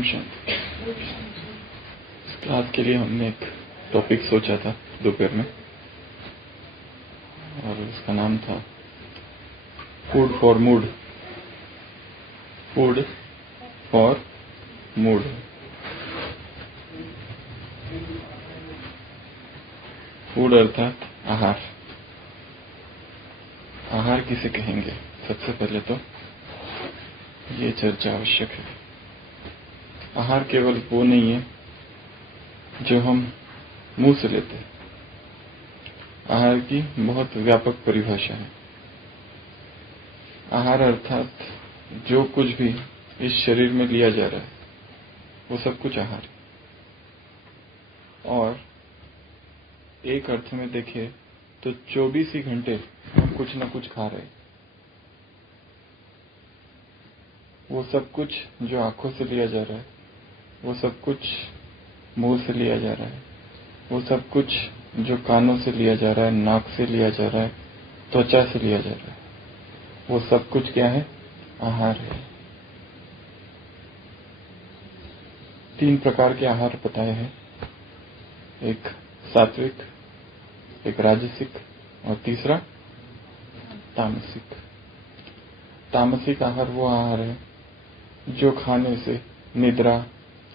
Om Shanti. Class के लिए हमने एक टॉपिक सोचा था दोपहर में और उसका नाम था food for mood. Food for mood. Food अर्थात आहार। आहार किसे कहेंगे? सबसे पहले तो ये चर्चा आवश्यक है। आहार केवल वो नहीं है जो हम मुंह से लेते हैं। आहार की बहुत व्यापक परिभाषा है। आहार अर्थात जो कुछ भी इस शरीर में लिया जा रहा है वो सब कुछ आहार है। और एक अर्थ में देखें तो 24 ही घंटे हम कुछ न कुछ खा रहे हैं। वो सब कुछ जो आंखों से लिया जा रहा है, वो सब कुछ मुंह से लिया जा रहा है, वो सब कुछ जो कानों से लिया जा रहा है, नाक से लिया जा रहा है, त्वचा से लिया जा रहा है, वो सब कुछ क्या है? आहार है। 3 प्रकार के आहार बताए हैं, एक सात्विक, एक राजसिक और तीसरा तामसिक। तामसिक आहार वो आहार है जो खाने से निद्रा,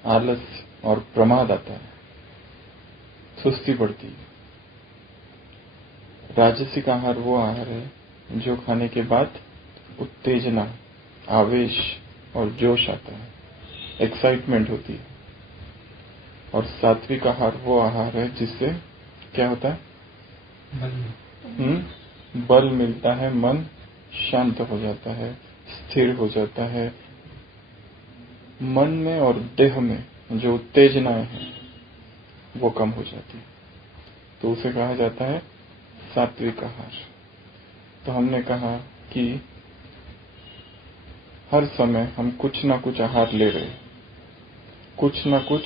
आलस और प्रमाद आता है, सुस्ती बढ़ती है। राजसिक आहार वो आहार है जो खाने के बाद उत्तेजना, आवेश और जोश आता है, एक्साइटमेंट होती है। और सात्विक आहार वो आहार है जिससे क्या होता है? बल मिलता है, मन शांत हो जाता है, स्थिर हो जाता है। मन में और देह में जो उत्तेजनाएं हैं वो कम हो जाती है, तो उसे कहा जाता है सात्विक आहार। तो हमने कहा कि हर समय हम कुछ ना कुछ आहार ले रहे हैं, कुछ ना कुछ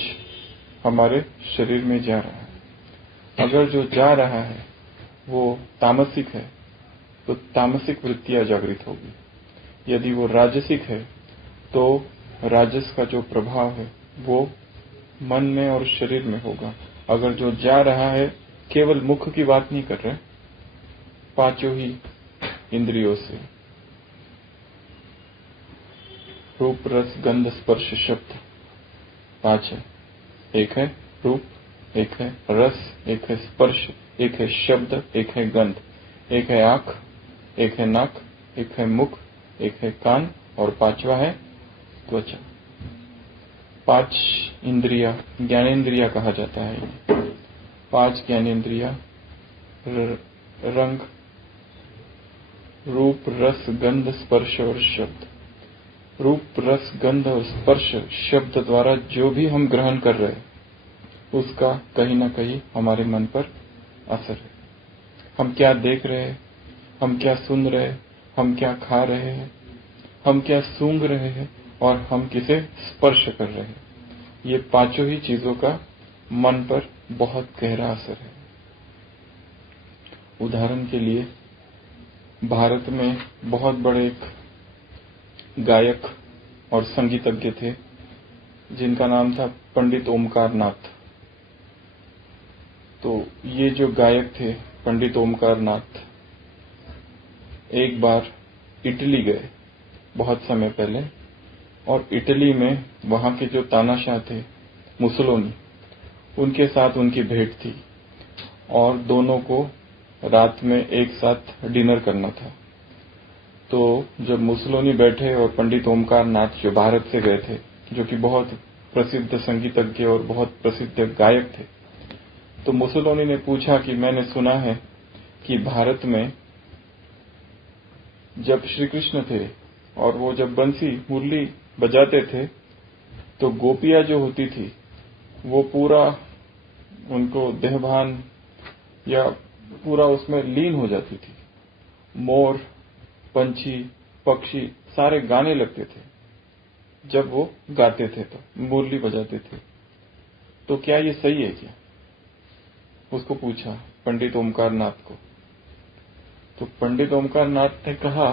हमारे शरीर में जा रहा है। अगर जो जा रहा है वो तामसिक है तो तामसिक वृत्तियां जागृत होगी। यदि वो राजसिक है तो राजस का जो प्रभाव है वो मन में और शरीर में होगा। अगर जो जा रहा है, केवल मुख की बात नहीं कर रहे, 5 ही इंद्रियों से, रूप, रस, गंध, स्पर्श, शब्द 5 है। एक है रूप, एक है रस, एक है स्पर्श, एक है शब्द, एक है गंध, एक है आंख, एक है नाक, एक है मुख, एक है कान और 5वां है त्वचा। 5 इंद्रिया ज्ञानेन्द्रिया कहा जाता है। 5 ज्ञानेन्द्रिया रंग, रूप, रस, गंध, स्पर्श और शब्द। रूप, रस, गंध और स्पर्श शब्द द्वारा जो भी हम ग्रहण कर रहे हैं उसका कहीं ना कहीं हमारे मन पर असर है। हम क्या देख रहे हैं, हम क्या सुन रहे हैं, हम क्या खा रहे हैं, हम क्या सूंघ रहे हैं और हम किसे स्पर्श कर रहे हैं, ये 5 ही चीजों का मन पर बहुत गहरा असर है। उदाहरण के लिए भारत में बहुत बड़े एक गायक और संगीतज्ञ थे जिनका नाम था पंडित ओमकार नाथ। तो ये जो गायक थे पंडित ओमकार नाथ एक बार इटली गए बहुत समय पहले, और इटली में वहां के जो तानाशाह थे मुसोलिनी, उनके साथ उनकी भेंट थी और दोनों को रात में एक साथ डिनर करना था। तो जब मुसोलिनी बैठे और पंडित ओमकार नाथ जो भारत से गए थे, जो कि बहुत प्रसिद्ध संगीतज्ञ और बहुत प्रसिद्ध गायक थे, तो मुसोलिनी ने पूछा कि मैंने सुना है कि भारत में जब श्री कृष्ण थे और वो जब बंसी मुरली बजाते थे तो गोपियां जो होती थी वो पूरा उनको देहभान या पूरा उसमें लीन हो जाती थी। मोर, पंछी, पक्षी सारे गाने लगते थे जब वो गाते थे, तो मुरली बजाते थे। तो क्या ये सही है क्या? उसको पूछा पंडित ओमकार नाथ को। तो पंडित ओमकार नाथ ने कहा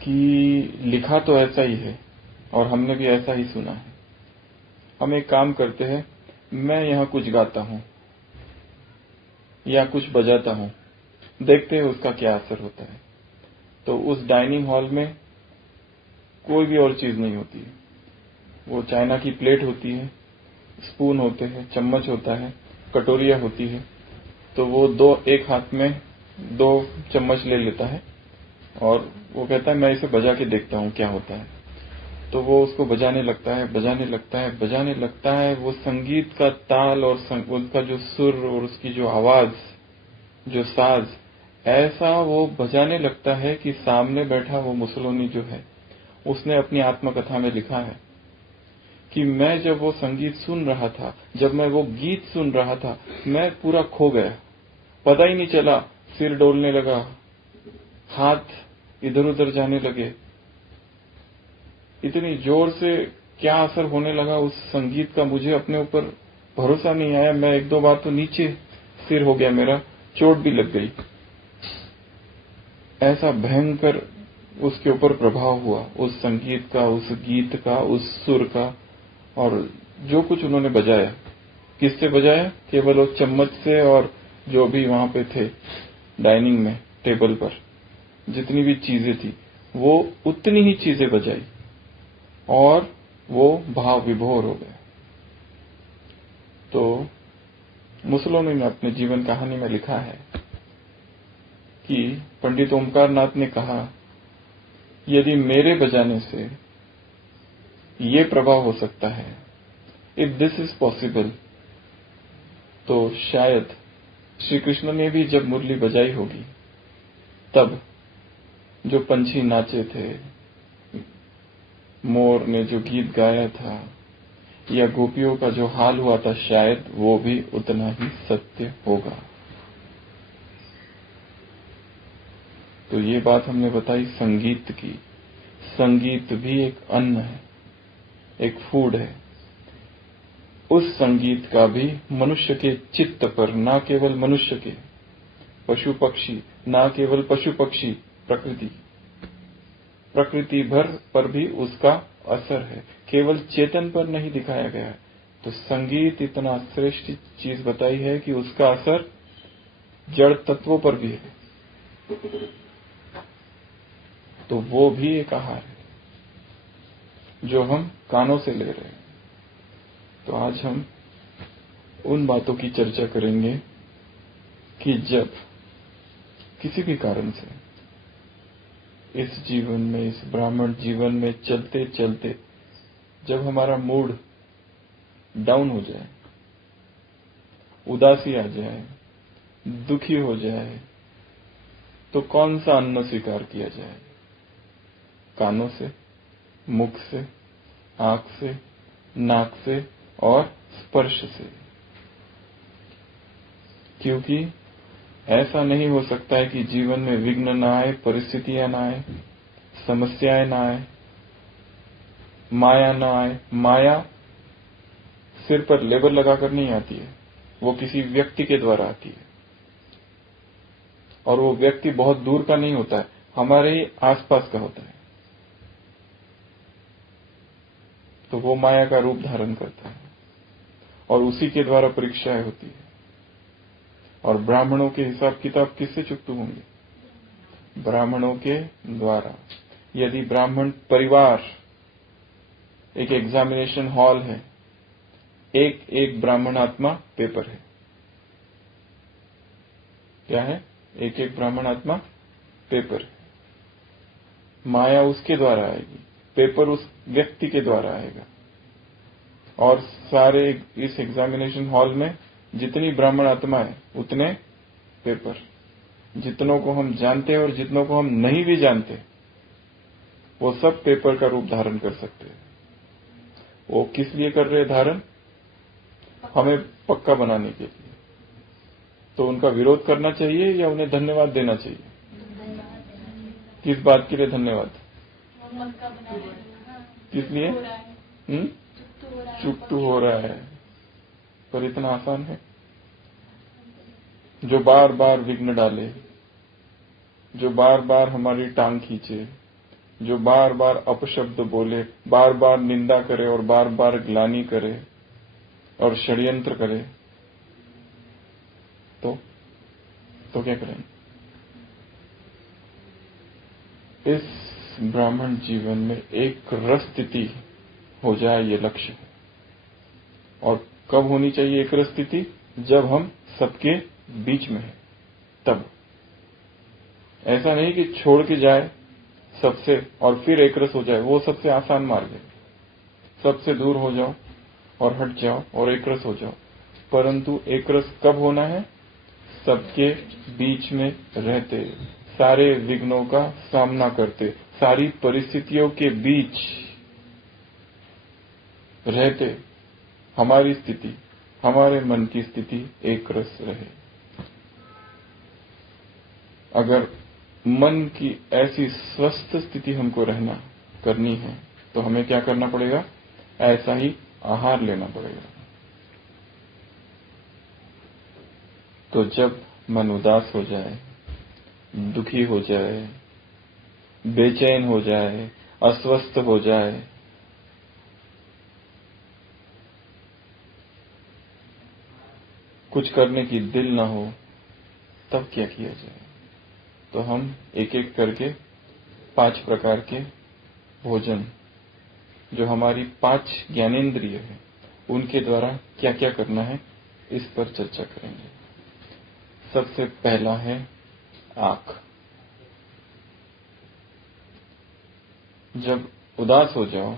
कि लिखा तो ऐसा ही है, और हमने भी ऐसा ही सुना है। हम एक काम करते हैं, मैं यहाँ कुछ गाता हूँ या कुछ बजाता हूँ, देखते हैं उसका क्या असर होता है। तो उस डाइनिंग हॉल में कोई भी और चीज नहीं होती है। वो चाइना की प्लेट होती है, स्पून होते हैं, चम्मच होता है, कटोरियां होती है। तो वो एक हाथ में 2 चम्मच ले लेता है और वो कहता है मैं इसे बजा के देखता हूँ क्या होता है। तो वो उसको बजाने लगता है, बजाने लगता है, बजाने लगता है। वो संगीत का ताल और उसका जो सुर और उसकी जो आवाज, जो साज, ऐसा वो बजाने लगता है कि सामने बैठा वो मुसोलिनी जो है, उसने अपनी आत्मकथा में लिखा है कि मैं जब वो संगीत सुन रहा था, जब मैं वो गीत सुन रहा था, मैं पूरा खो गया, पता ही नहीं चला। सिर डोलने लगा, हाथ इधर उधर जाने लगे, इतनी जोर से क्या असर होने लगा उस संगीत का, मुझे अपने ऊपर भरोसा नहीं आया। मैं 1-2 बार तो नीचे सिर हो गया, मेरा चोट भी लग गई। ऐसा भयंकर उसके ऊपर प्रभाव हुआ उस संगीत का, उस गीत का, उस सुर का। और जो कुछ उन्होंने बजाया, किससे बजाया? केवल वो चम्मच से, और जो भी वहां पे थे डाइनिंग में टेबल पर जितनी भी चीजें थी, वो उतनी ही चीजें बजाई और वो भाव विभोर हो गए। तो मुसोलिनी ने अपने जीवन कहानी में लिखा है कि पंडित ओमकार नाथ ने कहा, यदि मेरे बजाने से ये प्रभाव हो सकता है, इफ दिस इज पॉसिबल, तो शायद श्री कृष्ण ने भी जब मुरली बजाई होगी, तब जो पंछी नाचे थे, मोर ने जो गीत गाया था, या गोपियों का जो हाल हुआ था, शायद वो भी उतना ही सत्य होगा। तो ये बात हमने बताई संगीत की। संगीत भी एक अन्न है, एक फूड है। उस संगीत का भी मनुष्य के चित्त पर, ना केवल मनुष्य के, पशु पक्षी, ना केवल पशु पक्षी, प्रकृति भर पर भी उसका असर है, केवल चेतन पर नहीं दिखाया गया है। तो संगीत इतना श्रेष्ठ चीज बताई है कि उसका असर जड़ तत्वों पर भी है। तो वो भी एक आहार है जो हम कानों से ले रहे हैं। तो आज हम उन बातों की चर्चा करेंगे कि जब किसी भी कारण से इस जीवन में, इस ब्राह्मण जीवन में चलते चलते जब हमारा मूड डाउन हो जाए, उदासी आ जाए, दुखी हो जाए, तो कौन सा अन्न स्वीकार किया जाए? कानों से, मुख से, आंख से, नाक से और स्पर्श से। क्योंकि ऐसा नहीं हो सकता है कि जीवन में विघ्न ना आए, परिस्थितियां ना आए, समस्याएं ना आए, माया ना आए। माया सिर पर लेबल लगाकर नहीं आती है, वो किसी व्यक्ति के द्वारा आती है। और वो व्यक्ति बहुत दूर का नहीं होता है, हमारे ही आसपास का होता है। तो वो माया का रूप धारण करता है और उसी के द्वारा परीक्षाएं होती है। और ब्राह्मणों के हिसाब किताब किससे चुकते होंगे? ब्राह्मणों के द्वारा। यदि ब्राह्मण परिवार एक एग्जामिनेशन हॉल है, एक एक ब्राह्मणात्मा पेपर है। क्या है? एक एक ब्राह्मणात्मा पेपर है। माया उसके द्वारा आएगी, पेपर उस व्यक्ति के द्वारा आएगा। और सारे इस एग्जामिनेशन हॉल में जितनी ब्राह्मण आत्मा है उतने पेपर। जितनों को हम जानते हैं और जितनों को हम नहीं भी जानते, वो सब पेपर का रूप धारण कर सकते हैं। वो किस लिए कर रहे धारण? हमें पक्का बनाने के लिए। तो उनका विरोध करना चाहिए या उन्हें धन्यवाद देना चाहिए? किस बात के लिए धन्यवाद? किस लिए? चुकतू हो रहा है। पर इतना आसान है? जो बार बार विघ्न डाले, जो बार बार हमारी टांग खींचे, जो बार बार अपशब्द बोले, बार बार निंदा करे और बार बार ग्लानि करे और षड्यंत्र करे, तो क्या करें? इस ब्राह्मण जीवन में एक रस स्थिति हो जाए, ये लक्ष्य है। और कब होनी चाहिए एक रस स्थिति? जब हम सबके बीच में हैं, तब। ऐसा नहीं कि छोड़ के जाए सबसे और फिर एक रस हो जाए, वो सबसे आसान मार्ग है। सबसे दूर हो जाओ और हट जाओ और एक रस हो जाओ, परंतु एक रस कब होना है? सबके बीच में रहते, सारे विघ्नों का सामना करते, सारी परिस्थितियों के बीच रहते हमारी स्थिति, हमारे मन की स्थिति एक रस रहे। अगर मन की ऐसी स्वस्थ स्थिति हमको करनी है, तो हमें क्या करना पड़ेगा? ऐसा ही आहार लेना पड़ेगा। तो जब मन उदास हो जाए, दुखी हो जाए, बेचैन हो जाए, अस्वस्थ हो जाए, कुछ करने की दिल ना हो, तब क्या किया जाए? तो हम एक एक करके 5 प्रकार के भोजन, जो हमारी 5 ज्ञानेंद्रिय है, उनके द्वारा क्या क्या करना है, इस पर चर्चा करेंगे। सबसे पहला है आंख। जब उदास हो जाओ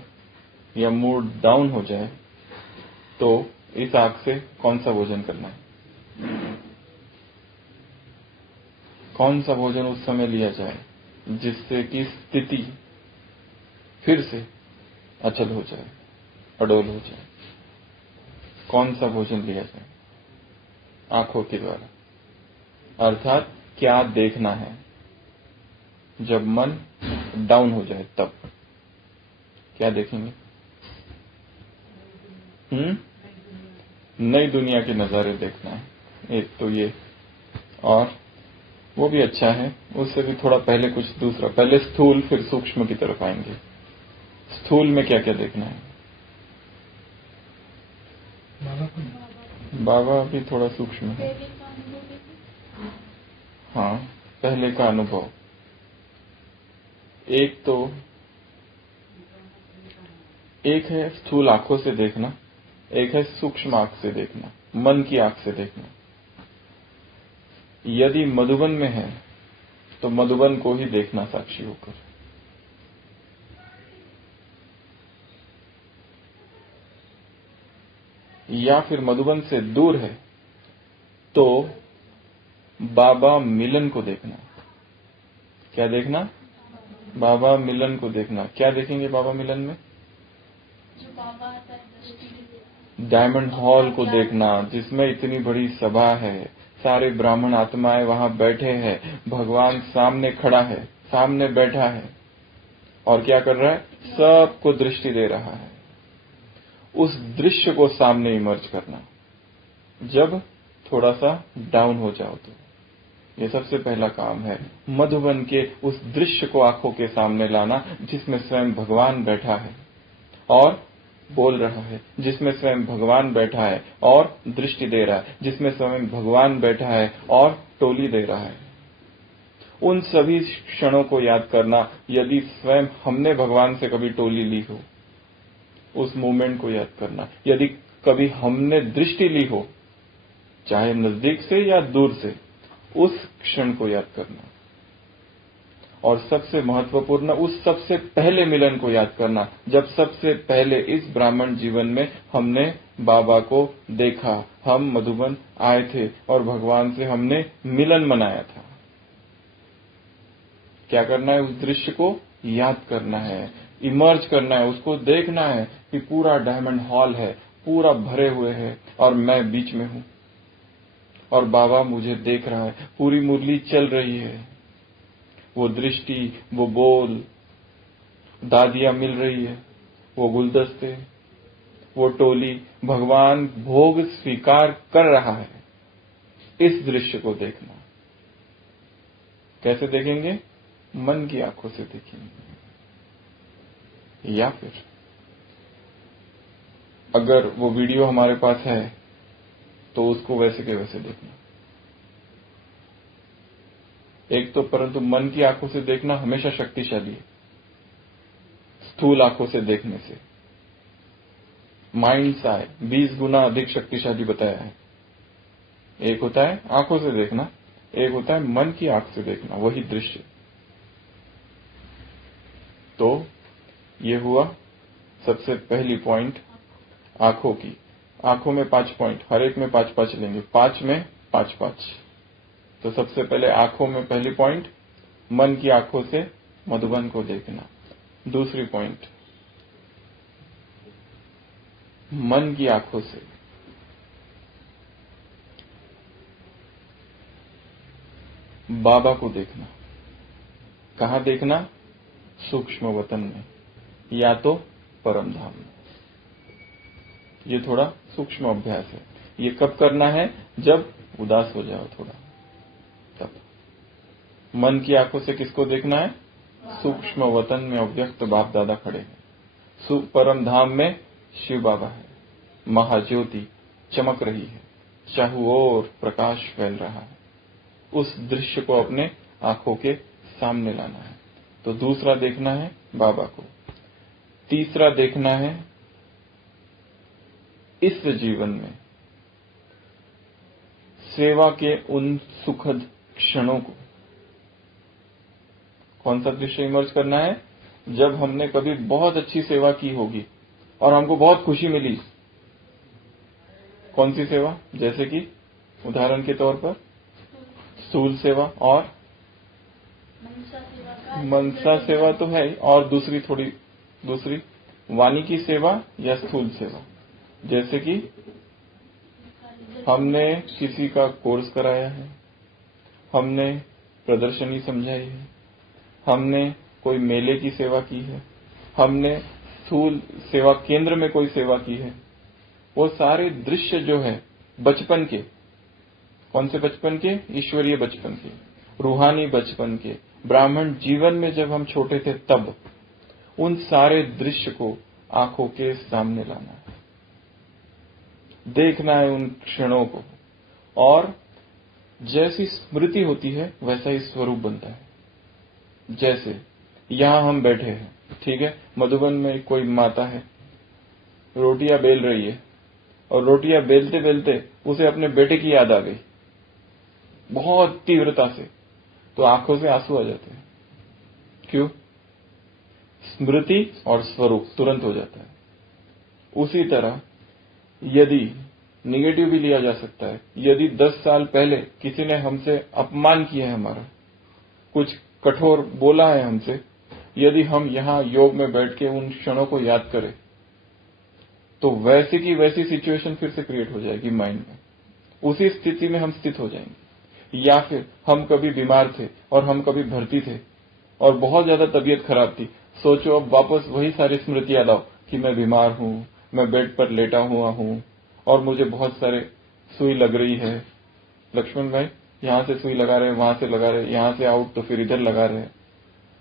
या मूड डाउन हो जाए, तो इस आंख से कौन सा भोजन करना है? कौन सा भोजन उस समय लिया जाए जिससे कि स्थिति फिर से अचल हो जाए, अडोल हो जाए? कौन सा भोजन लिया जाए? आंखों के द्वारा। अर्थात क्या देखना है जब मन डाउन हो जाए, तब क्या देखेंगे? नई दुनिया के नजारे देखना है, एक तो ये। और वो भी अच्छा है, उससे भी थोड़ा पहले कुछ दूसरा, पहले स्थूल फिर सूक्ष्म की तरफ आएंगे। स्थूल में क्या क्या देखना है? बाबा भी थोड़ा सूक्ष्म है। हाँ, पहले का अनुभव। एक है स्थूल आंखों से देखना, एक है सूक्ष्म आंख से देखना, मन की आंख से देखना। यदि मधुबन में है तो मधुबन को ही देखना साक्षी होकर। या फिर मधुबन से दूर है तो बाबा मिलन को देखना। क्या देखना? बाबा मिलन को देखना। क्या देखेंगे बाबा मिलन में? डायमंड हॉल को देखना, जिसमें इतनी बड़ी सभा है, सारे ब्राह्मण आत्माएं वहां बैठे हैं, भगवान सामने खड़ा है, सामने बैठा है और क्या कर रहा है? सबको दृष्टि दे रहा है। उस दृश्य को सामने इमर्ज करना जब थोड़ा सा डाउन हो जाओ, तो ये सबसे पहला काम है। मधुबन के उस दृश्य को आंखों के सामने लाना जिसमें स्वयं भगवान बैठा है और बोल रहा है, जिसमें स्वयं भगवान बैठा है और दृष्टि दे रहा है, जिसमें स्वयं भगवान बैठा है और टोली दे रहा है। उन सभी क्षणों को याद करना। यदि स्वयं हमने भगवान से कभी टोली ली हो, उस मोमेंट को याद करना। यदि कभी हमने दृष्टि ली हो, चाहे नजदीक से या दूर से, उस क्षण को याद करना। और सबसे महत्वपूर्ण, उस सबसे पहले मिलन को याद करना, जब सबसे पहले इस ब्राह्मण जीवन में हमने बाबा को देखा। हम मधुबन आए थे और भगवान से हमने मिलन मनाया था। क्या करना है? उस दृश्य को याद करना है, इमर्ज करना है, उसको देखना है कि पूरा डायमंड हॉल है, पूरा भरे हुए है और मैं बीच में हूं और बाबा मुझे देख रहा है। पूरी मुरली चल रही है, वो दृष्टि, वो बोल, दादियां मिल रही है, वो गुलदस्ते, वो टोली, भगवान भोग स्वीकार कर रहा है। इस दृश्य को देखना। कैसे देखेंगे? मन की आंखों से देखेंगे। या फिर अगर वो वीडियो हमारे पास है तो उसको वैसे के वैसे देखना। एक तो परंतु मन की आंखों से देखना हमेशा शक्तिशाली है, स्थूल आंखों से देखने से। माइंड्स आए 20 गुना अधिक शक्तिशाली बताया है। एक होता है आंखों से देखना, एक होता है मन की आंख से देखना, वही दृश्य। तो ये हुआ सबसे पहली पॉइंट आंखों की। आंखों में 5 पॉइंट, हर एक में 5-5 लेंगे, 5 में 5-5। तो सबसे पहले आंखों में पहली पॉइंट, मन की आंखों से मधुबन को देखना। दूसरी पॉइंट, मन की आंखों से बाबा को देखना। कहां देखना? सूक्ष्म वतन में या तो परम धाम में। ये थोड़ा सूक्ष्म अभ्यास है। ये कब करना है? जब उदास हो जाओ थोड़ा, तब। मन की आंखों से किसको देखना है? सूक्ष्म वतन में अव्यक्त बाप दादा खड़े हैं। परम धाम में शिव बाबा है, महाज्योति चमक रही है, चारों ओर प्रकाश फैल रहा है। उस दृश्य को अपने आंखों के सामने लाना है। तो दूसरा देखना है बाबा को। तीसरा देखना है इस जीवन में सेवा के उन सुखद क्षणों को। कौन सा दृश्य इमर्ज करना है? जब हमने कभी बहुत अच्छी सेवा की होगी और हमको बहुत खुशी मिली। कौन सी सेवा? जैसे कि उदाहरण के तौर पर स्थूल सेवा और मनसा सेवा तो है, और दूसरी वाणी की सेवा या स्थूल सेवा। जैसे कि हमने किसी का कोर्स कराया है, हमने प्रदर्शनी समझाई है, हमने कोई मेले की सेवा की है, हमने स्थूल सेवा केंद्र में कोई सेवा की है। वो सारे दृश्य जो है बचपन के, कौन से बचपन के? ईश्वरीय बचपन के, रूहानी बचपन के, ब्राह्मण जीवन में जब हम छोटे थे तब, उन सारे दृश्य को आंखों के सामने लाना है, देखना है उन क्षणों को। और जैसी स्मृति होती है वैसा ही स्वरूप बनता है। जैसे यहां हम बैठे हैं, ठीक है, मधुबन में कोई माता है, रोटियां बेल रही है, और रोटियां बेलते बेलते उसे अपने बेटे की याद आ गई बहुत तीव्रता से, तो आंखों से आंसू आ जाते हैं। क्यों? स्मृति और स्वरूप तुरंत हो जाता है। उसी तरह यदि निगेटिव भी लिया जा सकता है, यदि 10 साल पहले किसी ने हमसे अपमान किया है, हमारा कुछ कठोर बोला है हमसे, यदि हम यहाँ योग में बैठ के उन क्षणों को याद करें तो वैसी की वैसी सिचुएशन फिर से क्रिएट हो जाएगी माइंड में, उसी स्थिति में हम स्थित हो जाएंगे। या फिर हम कभी बीमार थे और हम कभी भर्ती थे और बहुत ज्यादा तबीयत खराब थी, सोचो अब वापस वही सारी स्मृतियां लाओ कि मैं बीमार हूं, मैं बेड पर लेटा हुआ हूं और मुझे बहुत सारे सुई लग रही है। लक्ष्मण भाई यहां से सुई लगा रहे, वहां से लगा रहे, यहां से आउट तो फिर इधर लगा रहे,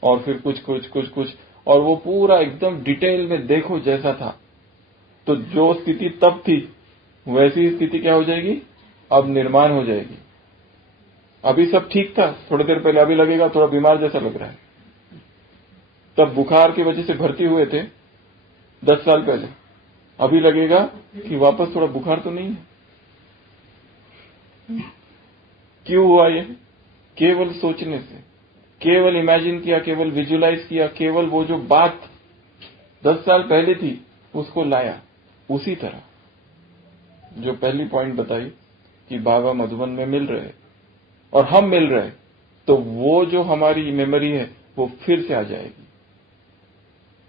और फिर कुछ, और वो पूरा एकदम डिटेल में देखो जैसा था। तो जो स्थिति तब थी वैसी स्थिति क्या हो जाएगी? अब निर्माण हो जाएगी। अभी सब ठीक था, थोड़ी देर पहले अभी लगेगा थोड़ा बीमार जैसा लग रहा है। तब बुखार की वजह से भर्ती हुए थे 10 साल पहले, अभी लगेगा कि वापस थोड़ा बुखार तो नहीं है। क्यों हुआ ये? केवल सोचने से, केवल इमेजिन किया, केवल विजुलाइज किया, केवल वो जो बात 10 साल पहले थी उसको लाया। उसी तरह जो पहली पॉइंट बताई कि बाबा मधुबन में मिल रहे और हम मिल रहे, तो वो जो हमारी मेमोरी है वो फिर से आ जाएगी।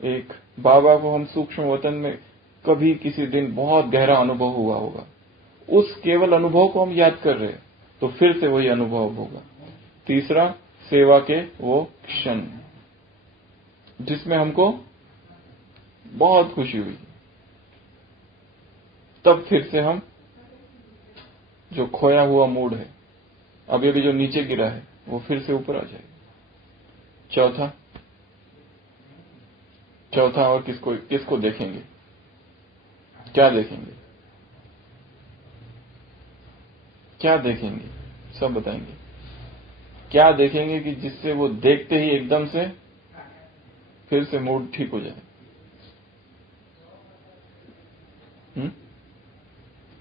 एक बाबा को हम सूक्ष्म वतन में कभी किसी दिन बहुत गहरा अनुभव हुआ होगा, उस केवल अनुभव को हम याद कर रहे हैं तो फिर से वही अनुभव होगा। तीसरा, सेवा के वो क्षण जिसमें हमको बहुत खुशी हुई, तब फिर से हम जो खोया हुआ मूड है, अभी अभी जो नीचे गिरा है, वो फिर से ऊपर आ जाएगा। चौथा, चौथा, और किसको देखेंगे? क्या देखेंगे? क्या देखेंगे? सब बताएंगे। क्या देखेंगे कि जिससे वो देखते ही एकदम से फिर से मूड ठीक हो जाए?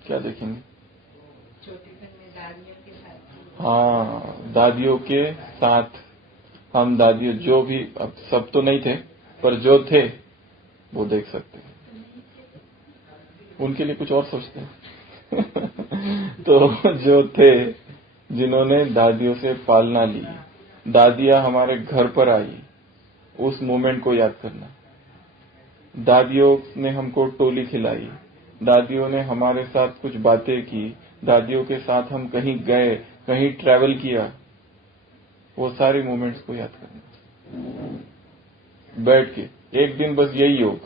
क्या देखेंगे? हाँ, दादियों के साथ हम दादियों जो भी, अब सब तो नहीं थे पर जो थे वो देख सकते हैं। उनके लिए कुछ और सोचते हैं। तो जो थे, जिन्होंने दादियों से पालना ली, दादियां हमारे घर पर आई, उस मोमेंट को याद करना। दादियों ने हमको टोली खिलाई, दादियों ने हमारे साथ कुछ बातें की, दादियों के साथ हम कहीं गए, कहीं ट्रैवल किया, वो सारे मोमेंट्स को याद करना बैठ के। एक दिन बस यही योग,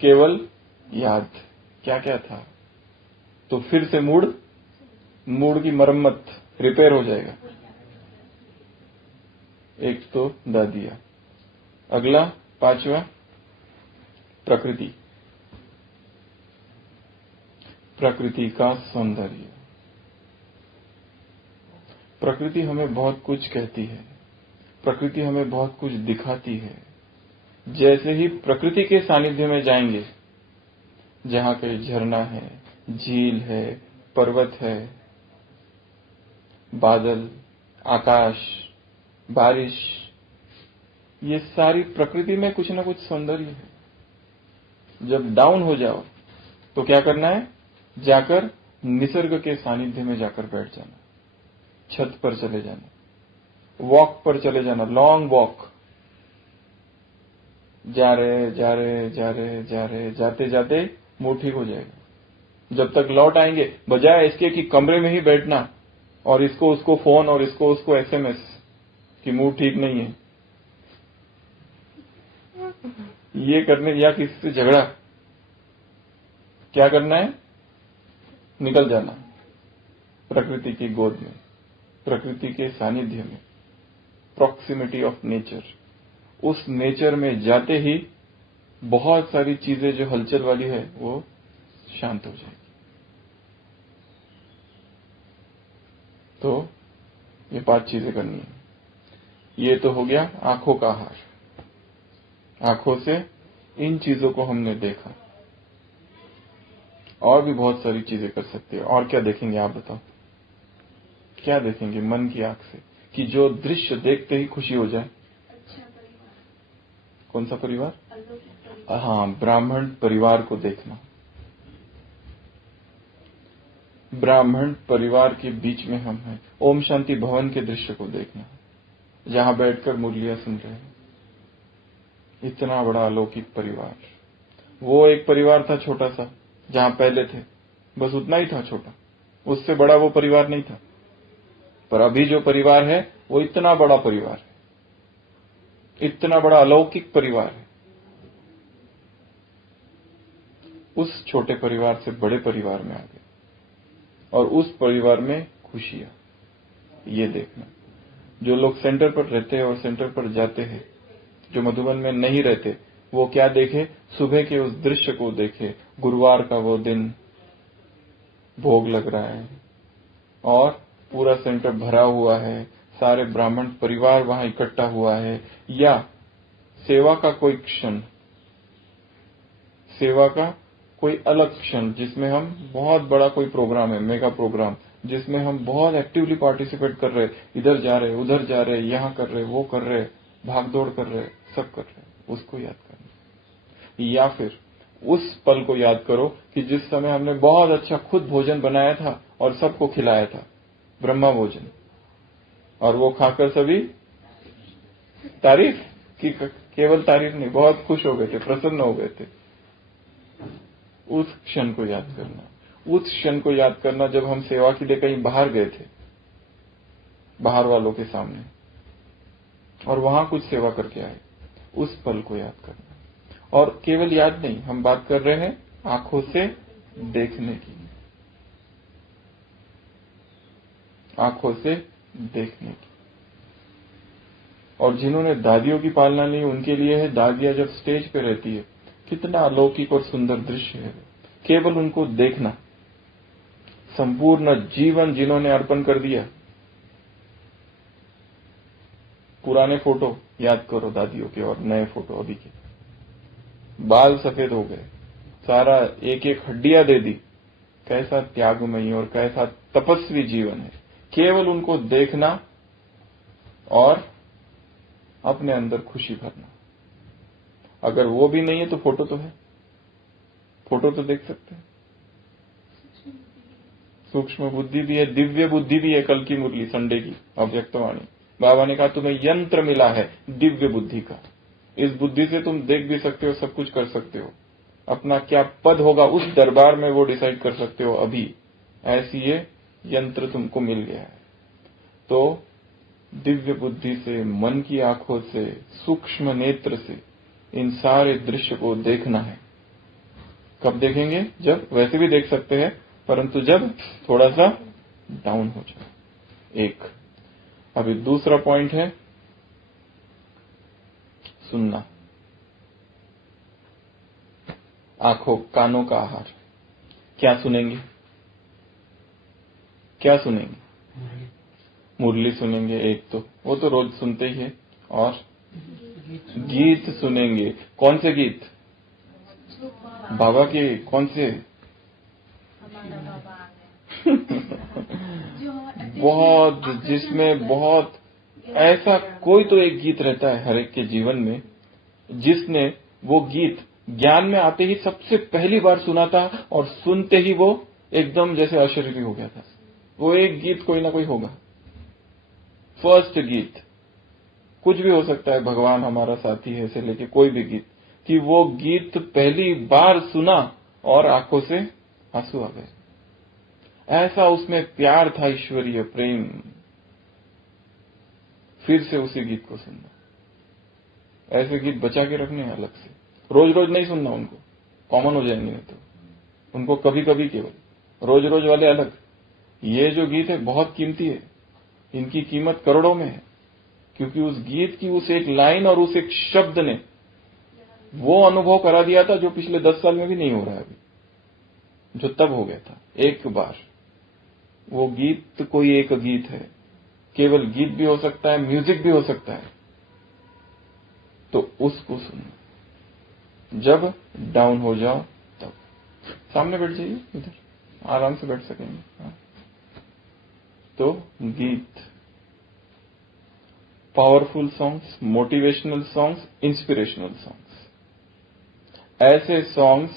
केवल याद क्या क्या था, तो फिर से मूड की मरम्मत, रिपेयर हो जाएगा। एक तो दादिया, अगला पांचवा प्रकृति, प्रकृति का सौंदर्य। प्रकृति हमें बहुत कुछ कहती है, प्रकृति हमें बहुत कुछ दिखाती है। जैसे ही प्रकृति के सानिध्य में जाएंगे, जहां कहीं झरना है, झील है, पर्वत है, बादल, आकाश, बारिश, ये सारी प्रकृति में कुछ ना कुछ सौंदर्य है। जब डाउन हो जाओ तो क्या करना है? जाकर निसर्ग के सानिध्य में जाकर बैठ जाना, छत पर चले जाना, वॉक पर चले जाना, लॉन्ग वॉक। जा रहे जाते जाते मूड ठीक हो जाएगा। जब तक लौट आएंगे, बजाय इसके कि कमरे में ही बैठना और इसको उसको फोन और इसको उसको एसएमएस कि मूड ठीक नहीं है, ये करने या किसी से झगड़ा, क्या करना है? निकल जाना प्रकृति की गोद में, प्रकृति के सानिध्य में, प्रॉक्सिमिटी ऑफ नेचर। उस नेचर में जाते ही बहुत सारी चीजें जो हलचल वाली है वो शांत हो जाएगी। तो ये 5 चीजें करनी है। ये तो हो गया आंखों का आहार। आंखों से इन चीजों को हमने देखा, और भी बहुत सारी चीजें कर सकते हैं। और क्या देखेंगे आप बताओ? क्या देखेंगे मन की आंख से कि जो दृश्य देखते ही खुशी हो जाए? कौन सा परिवार? हाँ, ब्राह्मण परिवार को देखना, ब्राह्मण परिवार के बीच में हम हैं। ओम शांति भवन के दृश्य को देखना, जहां बैठकर मुरलियां सुन रहे हैं। इतना बड़ा अलौकिक परिवार। वो एक परिवार था छोटा सा, जहां पहले थे, बस उतना ही था छोटा, उससे बड़ा वो परिवार नहीं था। पर अभी जो परिवार है वो इतना बड़ा परिवार है, इतना बड़ा अलौकिक परिवार है। उस छोटे परिवार से बड़े परिवार में आ गए, और उस परिवार में खुशियां, ये देखना। जो लोग सेंटर पर रहते हैं और सेंटर पर जाते हैं, जो मधुबन में नहीं रहते, वो क्या देखे? सुबह के उस दृश्य को देखे। गुरुवार का वो दिन, भोग लग रहा है और पूरा सेंटर भरा हुआ है, सारे ब्राह्मण परिवार वहां इकट्ठा हुआ है। या सेवा का कोई क्षण, सेवा का कोई अलग क्षण, जिसमें हम बहुत बड़ा कोई प्रोग्राम है, मेगा प्रोग्राम, जिसमें हम बहुत एक्टिवली पार्टिसिपेट कर रहे, इधर जा रहे, उधर जा रहे, यहाँ कर रहे, वो कर रहे, भाग दौड़ कर रहे, सब कर रहे, उसको याद करना। या फिर उस पल को याद करो कि जिस समय हमने बहुत अच्छा खुद भोजन बनाया था और सबको खिलाया था, ब्रह्मा भोजन, और वो खाकर सभी तारीफ की, केवल तारीफ नहीं, बहुत खुश हो गए थे, प्रसन्न हो गए थे। उस क्षण को याद करना, उस क्षण को याद करना जब हम सेवा के लिए कहीं बाहर गए थे, बाहर वालों के सामने, और वहां कुछ सेवा करके आए, उस पल को याद करना। और केवल याद नहीं, हम बात कर रहे हैं आंखों से देखने की, आंखों से देखने की। और जिन्होंने दादियों की पालना नहीं, उनके लिए है दादियां जब स्टेज पे रहती है, कितना अलौकिक और सुंदर दृश्य है। केवल उनको देखना, संपूर्ण जीवन जिन्होंने अर्पण कर दिया। पुराने फोटो याद करो दादियों के और नए फोटो अभी के, बाल सफेद हो गए, सारा एक एक हड्डियां दे दी। कैसा त्यागमयी और कैसा तपस्वी जीवन है। केवल उनको देखना और अपने अंदर खुशी भरना। अगर वो भी नहीं है तो फोटो तो है, फोटो तो देख सकते हैं। सूक्ष्म बुद्धि भी है, दिव्य बुद्धि भी है। कल की मुरली संडे की अव्यक्तवाणी, बाबा ने कहा तुम्हें यंत्र मिला है दिव्य बुद्धि का। इस बुद्धि से तुम देख भी सकते हो, सब कुछ कर सकते हो। अपना क्या पद होगा उस दरबार में वो डिसाइड कर सकते हो अभी। ऐसी ये यंत्र तुमको मिल गया है। तो दिव्य बुद्धि से, मन की आंखों से, सूक्ष्म नेत्र से इन सारे दृश्य को देखना है। कब देखेंगे? जब, वैसे भी देख सकते हैं, परंतु जब थोड़ा सा डाउन हो जाए। एक अभी दूसरा पॉइंट है सुनना। आंखों कानों का आहार। क्या सुनेंगे? क्या सुनेंगे? मुरली सुनेंगे एक, तो वो तो रोज सुनते ही है। और गीत सुनेंगे। कौन से गीत? बाबा के कौन से? बहुत, जिसमें बहुत ऐसा कोई तो एक गीत रहता है हर एक के जीवन में, जिसने वो गीत ज्ञान में आते ही सबसे पहली बार सुना था और सुनते ही वो एकदम जैसे अशरीरी हो गया था। वो एक गीत कोई ना कोई होगा, फर्स्ट गीत। कुछ भी हो सकता है, भगवान हमारा साथी है से लेके कोई भी गीत, कि वो गीत पहली बार सुना और आंखों से आंसू आ गए। ऐसा उसमें प्यार था, ईश्वरीय प्रेम। फिर से उसी गीत को सुनना। ऐसे गीत बचा के रखने हैं अलग से, रोज रोज नहीं सुनना उनको, कॉमन हो जाएंगे नहीं तो। उनको कभी कभी केवल, रोज रोज वाले अलग। ये जो गीत है बहुत कीमती है, इनकी कीमत करोड़ों में है, क्योंकि उस गीत की उस एक लाइन और उस एक शब्द ने वो अनुभव करा दिया था जो पिछले 10 साल में भी नहीं हो रहा है अभी, जो तब हो गया था एक बार। वो गीत कोई एक गीत है, केवल गीत भी हो सकता है, म्यूजिक भी हो सकता है। तो उसको सुनो। जब डाउन हो जाओ तब सामने बैठ जाइए, इधर आराम से बैठ सकेंगे। हाँ। तो गीत, powerful songs, motivational songs, inspirational songs, ऐसे सॉन्ग्स,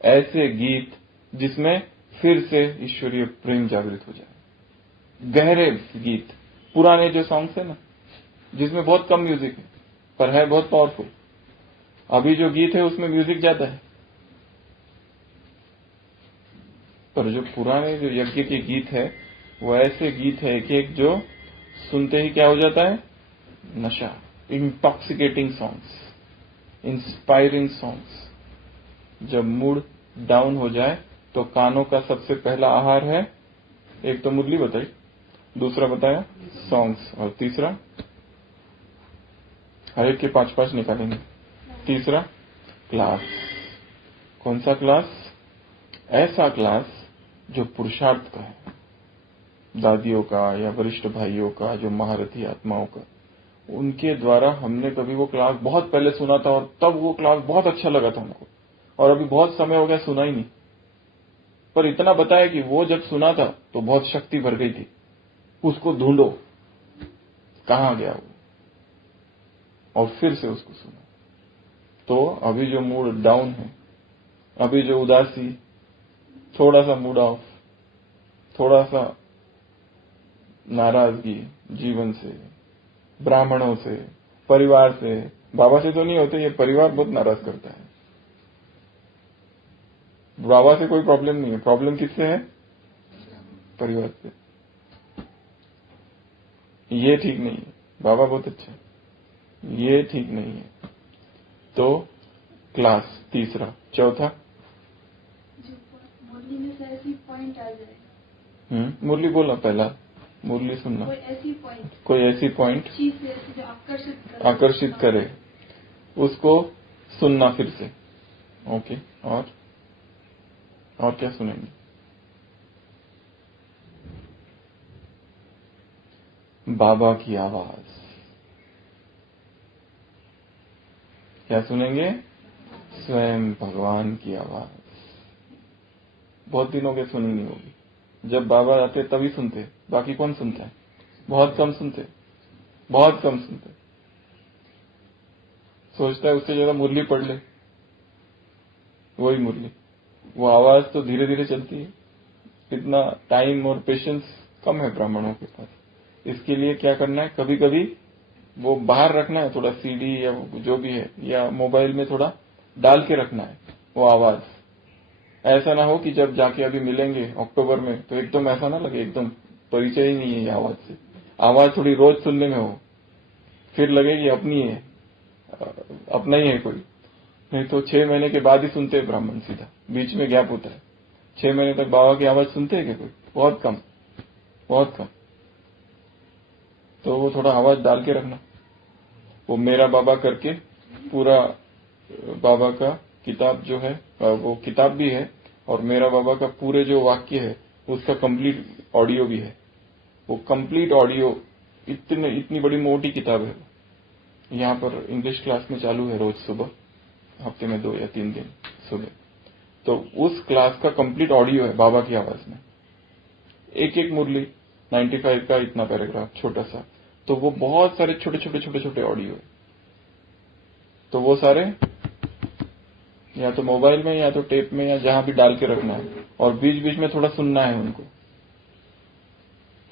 ऐसे गीत जिसमें फिर से ईश्वरीय प्रेम जागृत हो जाए। गहरे गीत, पुराने जो सॉन्ग्स है ना, जिसमें बहुत कम म्यूजिक है पर है बहुत पावरफुल। अभी जो गीत है उसमें म्यूजिक ज्यादा है, पर जो पुराने जो यज्ञ के गीत है वो ऐसे गीत है एक एक जो सुनते ही क्या हो जाता है? नशा। Intoxicating songs, inspiring songs. जब मूड डाउन हो जाए तो कानों का सबसे पहला आहार है, एक तो मुरली बताई, दूसरा बताया सॉन्ग्स, और तीसरा हर एक के 5-5 निकालेंगे। तीसरा क्लास। कौन सा क्लास? ऐसा क्लास जो पुरुषार्थ का है, दादियों का या वरिष्ठ भाइयों का, जो महारथी आत्माओं का। उनके द्वारा हमने कभी वो क्लास बहुत पहले सुना था और तब वो क्लास बहुत अच्छा लगा था हमको, और अभी बहुत समय हो गया सुना ही नहीं। पर इतना बताया कि वो जब सुना था तो बहुत शक्ति भर गई थी। उसको ढूंढो, कहां गया वो, और फिर से उसको सुनो। तो अभी जो मूड डाउन है, अभी जो उदासी, थोड़ा सा मूड ऑफ, थोड़ा सा नाराजगी जीवन से, ब्राह्मणों से, परिवार से, बाबा से तो नहीं होते, ये परिवार बहुत नाराज करता है। बाबा से कोई प्रॉब्लम नहीं है, प्रॉब्लम किससे है? परिवार से। ये ठीक नहीं है, बाबा बहुत अच्छा है, ये ठीक नहीं है। तो क्लास तीसरा। चौथा मुरली में से ऐसी पॉइंट आ जाए। मुरली बोला पहला, मुरली सुनना, कोई ऐसी पॉइंट चीज जो आकर्षित करे उसको सुनना फिर से। ओके, और क्या सुनेंगे? बाबा की आवाज। क्या सुनेंगे? स्वयं भगवान की आवाज। बहुत दिन हो गए सुनी नहीं होगी। जब बाबा आते तभी सुनते, बाकी कौन सुनता है? बहुत कम सुनते। सोचता है उससे ज्यादा मुरली पढ़ ले, वही मुरली, वो आवाज तो धीरे धीरे चलती है। इतना टाइम और पेशेंस कम है ब्राह्मणों के पास। इसके लिए क्या करना है, कभी कभी वो बाहर रखना है, थोड़ा सीडी या जो भी है, या मोबाइल में थोड़ा डाल के रखना है वो आवाज। ऐसा ना हो कि जब जाके अभी मिलेंगे अक्टूबर में तो एकदम ऐसा ना लगे एकदम परिचय ही नहीं है ये आवाज से। आवाज थोड़ी रोज सुनने में हो, फिर लगेगी अपनी है, अपना ही है कोई। नहीं तो 6 महीने के बाद ही सुनते हैं ब्राह्मण, सीधा बीच में गैप होता है। 6 महीने तक बाबा की आवाज सुनते हैं क्या कोई? बहुत कम। तो वो थोड़ा आवाज डाल के रखना। वो मेरा बाबा करके पूरा बाबा का किताब जो है, वो किताब भी है, और मेरा बाबा का पूरे जो वाक्य है उसका कंप्लीट ऑडियो भी है। वो कंप्लीट ऑडियो, इतनी बड़ी मोटी किताब है। यहाँ पर इंग्लिश क्लास में चालू है रोज सुबह, हफ्ते में 2 या 3 दिन सुबह। तो उस क्लास का कंप्लीट ऑडियो है बाबा की आवाज में। एक मुरली 95 का इतना पैराग्राफ छोटा सा, तो वो बहुत सारे छोटे ऑडियो है। तो वो सारे या तो मोबाइल में या तो टेप में या जहां भी डाल के रखना है, और बीच बीच में थोड़ा सुनना है उनको।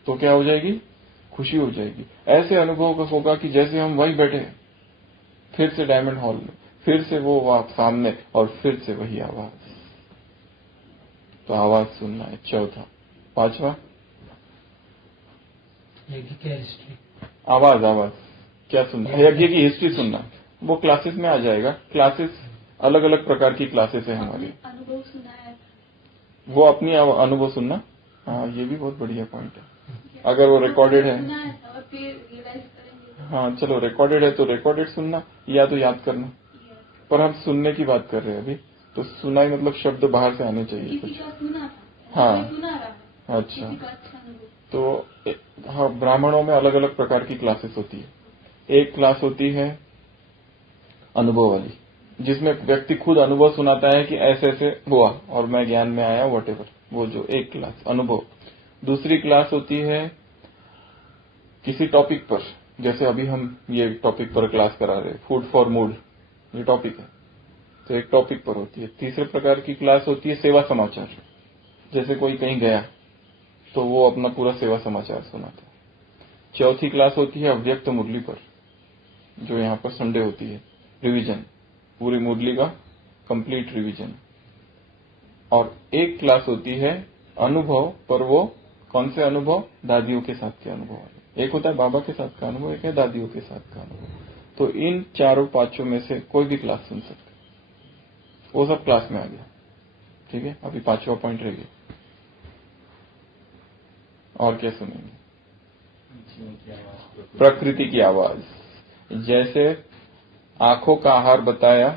तो क्या हो जाएगी? खुशी हो जाएगी। ऐसे अनुभव होगा कि जैसे हम वहीं बैठे हैं, फिर से डायमंड हॉल में, फिर से वो आप सामने, और फिर से वही आवाज। तो आवाज सुनना है चौथा। 5वां आवाज क्या सुनना? यज्ञ की हिस्ट्री सुनना। वो क्लासेस में आ जाएगा। क्लासेस अलग अलग प्रकार की क्लासेस है हमारी। अनुभव सुना है, वो अपनी अनुभव सुनना। हाँ, ये भी बहुत बढ़िया पॉइंट है। अगर वो रिकॉर्डेड है, और फिर रियलाइज करेंगे। हाँ चलो, रिकॉर्डेड है तो रिकॉर्डेड सुनना, या तो याद करना। पर हम सुनने की बात कर रहे हैं अभी, तो सुनाई मतलब शब्द बाहर से आने चाहिए कुछ। हाँ, अच्छा। तो हाँ, ब्राह्मणों में अलग अलग प्रकार की क्लासेस होती है। एक क्लास होती है अनुभव वाली, जिसमें व्यक्ति खुद अनुभव सुनाता है कि ऐसे ऐसे हुआ और मैं ज्ञान में आया, वॉटेवर। वो जो एक क्लास अनुभव। दूसरी क्लास होती है किसी टॉपिक पर, जैसे अभी हम ये टॉपिक पर क्लास करा रहे, फूड फॉर मूड, ये टॉपिक है, तो एक टॉपिक पर होती है। तीसरे प्रकार की क्लास होती है सेवा समाचार। जैसे कोई कहीं गया तो वो अपना पूरा सेवा समाचार सुनाता है। चौथी क्लास होती है अव्यक्त मुरली पर, जो यहाँ पर संडे होती है, रिवीजन, पूरी मुरली का कंप्लीट रिवीजन। और एक क्लास होती है अनुभव पर, वो कौन से अनुभव? दादियों के साथ के अनुभव। एक होता है बाबा के साथ का अनुभव, एक है दादियों के साथ का अनुभव। तो इन चारों पांचों में से कोई भी क्लास सुन सकते, वो सब क्लास में आ गया। ठीक है, अभी 5वां पॉइंट रह गया। और क्या सुनेंगे? प्रकृति की आवाज। जैसे आंखों का आहार बताया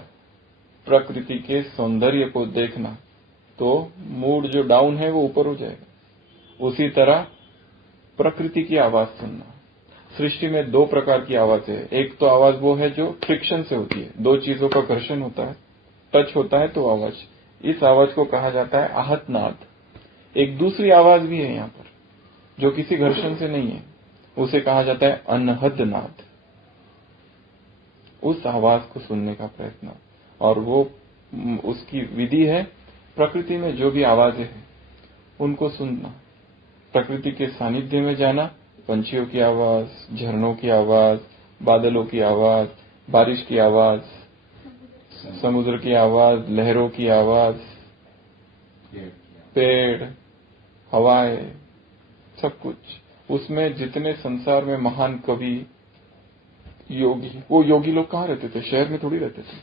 प्रकृति के सौंदर्य को देखना, तो मूड जो डाउन है वो ऊपर हो जाएगा। उसी तरह प्रकृति की आवाज सुनना। सृष्टि में 2 प्रकार की आवाज है। एक तो आवाज वो है जो फ्रिक्शन से होती है, 2 चीजों का घर्षण होता है, टच होता है तो आवाज। इस आवाज को कहा जाता है आहत नाद। एक दूसरी आवाज भी है यहाँ पर जो किसी घर्षण से नहीं है, उसे कहा जाता है अनहद नाद। उस आवाज को सुनने का प्रयत्न, और वो उसकी विधि है प्रकृति में जो भी आवाजें हैं उनको सुनना, प्रकृति के सानिध्य में जाना। पंछियों की आवाज, झरनों की आवाज, बादलों की आवाज, बारिश की आवाज, समुद्र की आवाज, लहरों की आवाज, पेड़, हवाएं, सब कुछ। उसमें जितने संसार में महान कवि, योगी, वो योगी लोग कहाँ रहते थे? शहर में थोड़ी रहते थे,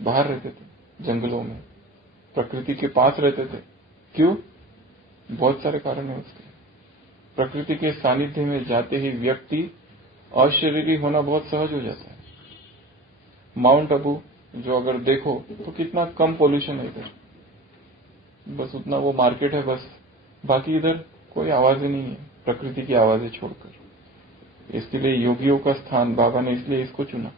बाहर रहते थे, जंगलों में, प्रकृति के पास रहते थे। क्यों? बहुत सारे कारण है उसके। प्रकृति के सानिध्य में जाते ही व्यक्ति अशरीरी होना बहुत सहज हो जाता है। माउंट आबू जो अगर देखो तो कितना कम पोल्यूशन है इधर, बस उतना वो मार्केट है बस, बाकी इधर कोई आवाज ही नहीं है प्रकृति की आवाजें छोड़कर। इसके लिए योगियों का स्थान बाबा ने इसलिए इसको चुना।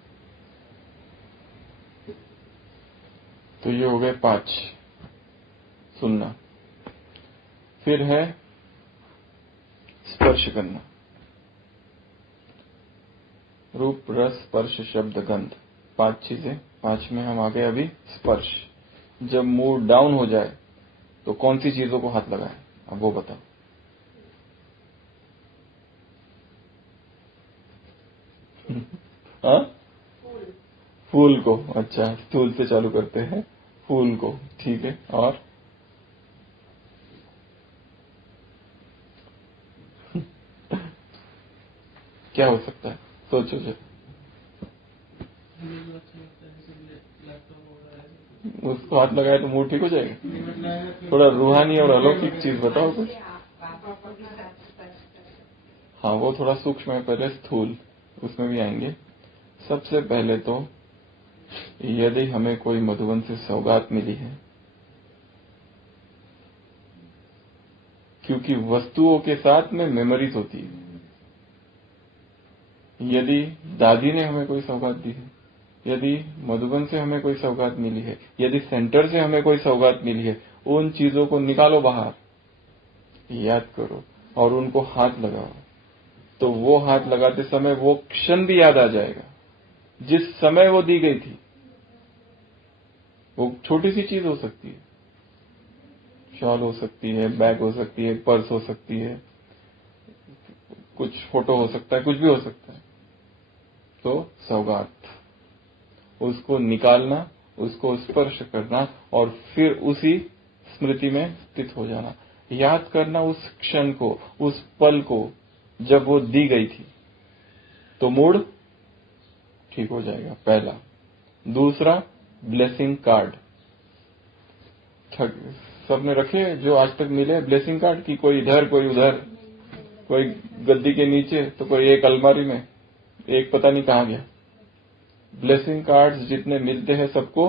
तो ये हो गए 5 सुनना। फिर है स्पर्श करना, रूप रस स्पर्श शब्द गंध, 5 चीजें। 5 में हम आ गए अभी स्पर्श। जब मूड डाउन हो जाए तो कौन सी चीजों को हाथ लगाए, अब वो बताओ। हाँ, फूल को। अच्छा, स्थूल से चालू करते हैं, फूल को, ठीक है। और क्या हो सकता है, सोचो जो उसको हाथ लगाए तो मूड ठीक हो जाएगा। थोड़ा रूहानी और अलौकिक चीज बताओ कुछ। हाँ, वो थोड़ा सूक्ष्म है, पहले स्थूल, उसमें भी आएंगे। सबसे पहले तो यदि हमें कोई मधुबन से सौगात मिली है, क्योंकि वस्तुओं के साथ में मेमोरीज होती है। यदि दादी ने हमें कोई सौगात दी है, यदि मधुबन से हमें कोई सौगात मिली है, यदि सेंटर से हमें कोई सौगात मिली है, उन चीजों को निकालो बाहर, याद करो और उनको हाथ लगाओ। तो वो हाथ लगाते समय वो क्षण भी याद आ जाएगा जिस समय वो दी गई थी। वो छोटी सी चीज हो सकती है, शॉल हो सकती है, बैग हो सकती है, पर्स हो सकती है, कुछ फोटो हो सकता है, कुछ भी हो सकता है। तो सौगात, उसको निकालना, उसको स्पर्श करना और फिर उसी स्मृति में स्थित हो जाना, याद करना उस क्षण को, उस पल को जब वो दी गई थी, तो मूड ठीक हो जाएगा, पहला। दूसरा, ब्लेसिंग कार्ड। सबने रखे जो आज तक मिले ब्लेसिंग कार्ड की, कोई इधर कोई उधर, कोई गद्दी के नीचे तो कोई एक अलमारी में, एक पता नहीं कहां गया। ब्लेसिंग कार्ड्स जितने मिलते हैं सबको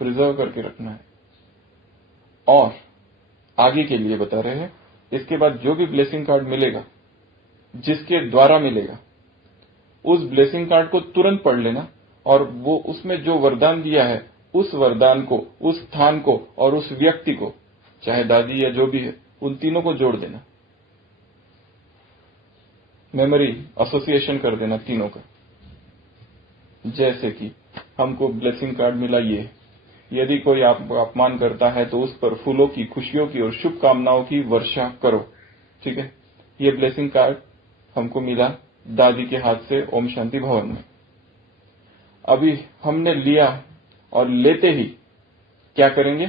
प्रिजर्व करके रखना है। और आगे के लिए बता रहे हैं, इसके बाद जो भी ब्लेसिंग कार्ड मिलेगा, जिसके द्वारा मिलेगा, उस ब्लेसिंग कार्ड को तुरंत पढ़ लेना और वो उसमें जो वरदान दिया है उस वरदान को, उस स्थान को और उस व्यक्ति को, चाहे दादी या जो भी है, उन तीनों को जोड़ देना, मेमोरी एसोसिएशन कर देना तीनों का। जैसे कि हमको ब्लेसिंग कार्ड मिला ये, यदि कोई आपको अपमान करता है तो उस पर फूलों की, खुशियों की और शुभकामनाओं की वर्षा करो, ठीक है। ये ब्लेसिंग कार्ड हमको मिला दादी के हाथ से ओम शांति भवन में। अभी हमने लिया और लेते ही क्या करेंगे,